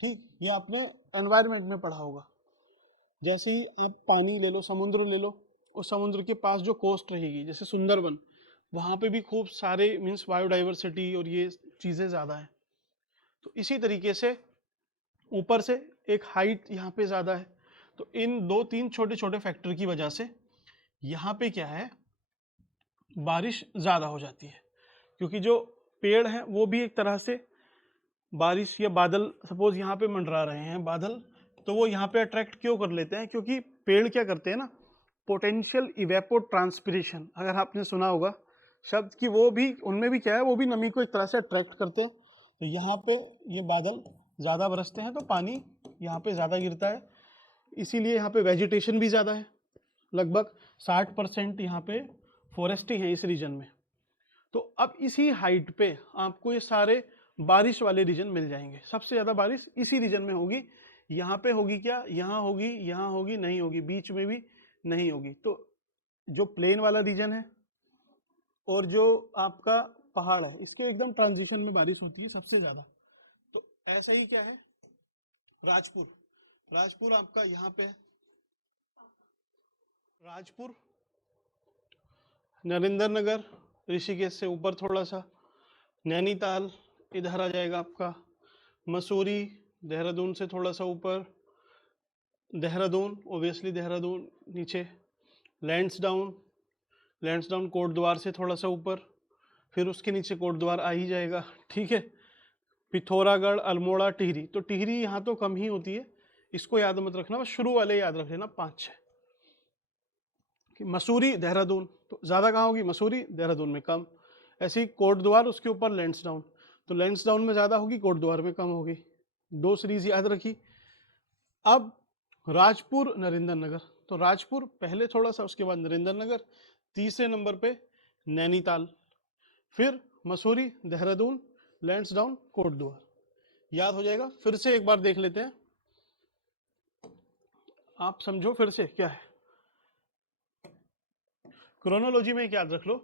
ठीक। ये आपने एनवायरनमेंट में पढ़ा होगा। जैसे ही आप पानी ले लो, समुद्र ले लो, और समुद्र के पास जो कोस्ट रहेगी जैसे सुंदरबन, वहाँ पे भी खूब सारे मीन्स बायोडाइवर्सिटी और ये चीज़ें ज़्यादा हैं। तो इसी तरीके से ऊपर से एक हाइट यहाँ पे ज़्यादा है, तो इन दो तीन छोटे छोटे फैक्टर की वजह से यहाँ पे क्या है, बारिश ज़्यादा हो जाती है। क्योंकि जो पेड़ हैं वो भी एक तरह से बारिश या बादल, सपोज यहाँ पे मंडरा रहे हैं बादल, तो वो यहाँ पे अट्रैक्ट क्यों कर लेते हैं, क्योंकि पेड़ क्या करते हैं ना, पोटेंशियल इवेपो ट्रांसपिरेशन, अगर आपने सुना होगा शब्द की, वो भी उनमें भी क्या है, वो भी नमी को एक तरह से अट्रैक्ट करते हैं। तो यहाँ पे ये बादल ज़्यादा बरसते हैं तो पानी यहाँ पे ज़्यादा गिरता है, इसीलिए यहाँ पे वेजिटेशन भी ज़्यादा है, लगभग 60% यहाँ पे फॉरेस्ट ही है इस रीजन में। तो अब इसी हाइट पे आपको ये सारे बारिश वाले रीजन मिल जाएंगे। सबसे ज़्यादा बारिश इसी रीजन में होगी, यहाँ पे होगी क्या, यहाँ होगी, यहाँ होगी, नहीं होगी, बीच में भी नहीं होगी। तो जो प्लेन वाला रीजन है और जो आपका पहाड़ है, इसके एकदम ट्रांजिशन में बारिश होती है सबसे ज़्यादा। तो ऐसा ही क्या है, राजपुर। राजपुर आपका यहाँ पे है, राजपुर, नरेंद्र नगर ऋषिकेश से ऊपर थोड़ा सा, नैनीताल इधर आ जाएगा आपका, मसूरी देहरादून से थोड़ा सा ऊपर, देहरादून ओबियसली देहरादून नीचे, लैंसडाउन, लैंसडाउन कोटद्वार से थोड़ा सा ऊपर, फिर उसके नीचे कोटद्वार आ ही जाएगा, ठीक है। पिथौरागढ़, अल्मोड़ा, टिहरी, तो टिहरी यहाँ तो कम ही होती है, इसको याद मत रखना, बस शुरू वाले याद रख लेना 5-6। कि मसूरी देहरादून, तो ज़्यादा कहाँ होगी, मसूरी देहरादून में कम। ऐसे ही कोटद्वार, उसके ऊपर लैंसडाउन, तो लैंसडाउन में ज़्यादा होगी, कोटद्वार में कम होगी। 2 सीरीज याद रखी। अब राजपुर, नरेंद्र नगर, तो राजपुर पहले थोड़ा सा, उसके बाद नरेंद्र नगर, तीसरे नंबर पे नैनीताल, फिर मसूरी, देहरादून, लैंसडाउन, कोटद्वार। याद हो जाएगा। फिर से एक बार देख लेते हैं, आप समझो फिर से क्या है। क्रोनोलॉजी में याद रख लो,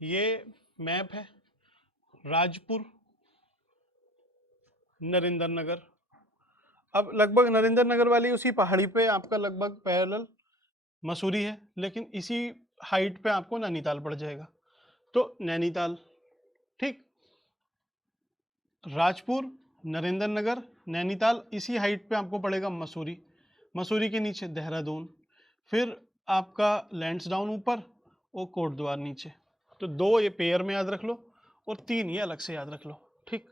ये मैप है, राजपुर, नरेंद्र नगर, अब लगभग नरेंद्र नगर वाली उसी पहाड़ी पे आपका लगभग पैरेलल मसूरी है, लेकिन इसी हाइट पे आपको नैनीताल पड़ जाएगा, तो नैनीताल, ठीक। राजपुर, नरेंद्र नगर, नैनीताल, इसी हाइट पे आपको पड़ेगा मसूरी, मसूरी के नीचे देहरादून, फिर आपका लैंसडाउन ऊपर और कोटद्वार नीचे। तो 2 ये पेयर में याद रख लो और 3 ये अलग से याद रख लो, ठीक।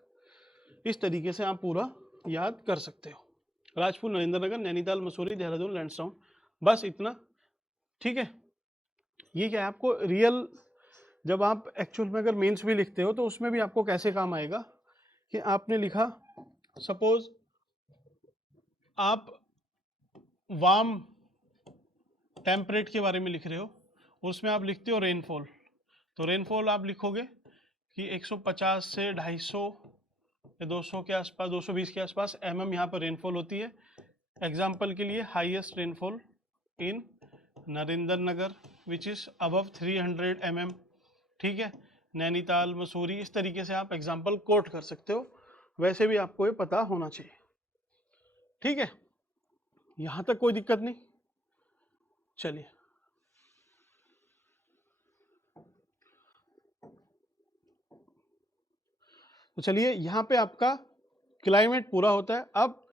इस तरीके से आप पूरा याद कर सकते हो, राजपुर, नरेंद्र नगर, नैनीताल, मसूरी, देहरादून, लैंसडाउन, बस इतना, ठीक है। ये क्या है, आपको रियल जब आप एक्चुअल में अगर मेंस भी लिखते हो तो उसमें भी आपको कैसे काम आएगा कि आपने लिखा, सपोज आप वार्म टेम्परेट के बारे में लिख रहे हो, उसमें आप लिखते हो रेनफॉल, तो रेनफॉल आप लिखोगे कि 150 से 250 या 200 के आसपास, 220 के आसपास mm यहाँ पर रेनफॉल होती है। एग्जाम्पल के लिए highest rainfall in Narendra Nagar which is above 300 mm, ठीक है। नैनीताल, मसूरी, इस तरीके से आप एग्जाम्पल कोट कर सकते हो, वैसे भी आपको ये पता होना चाहिए, ठीक है। यहाँ तक कोई दिक्कत नहीं, चलिए। तो चलिए यहाँ पे आपका क्लाइमेट पूरा होता है। अब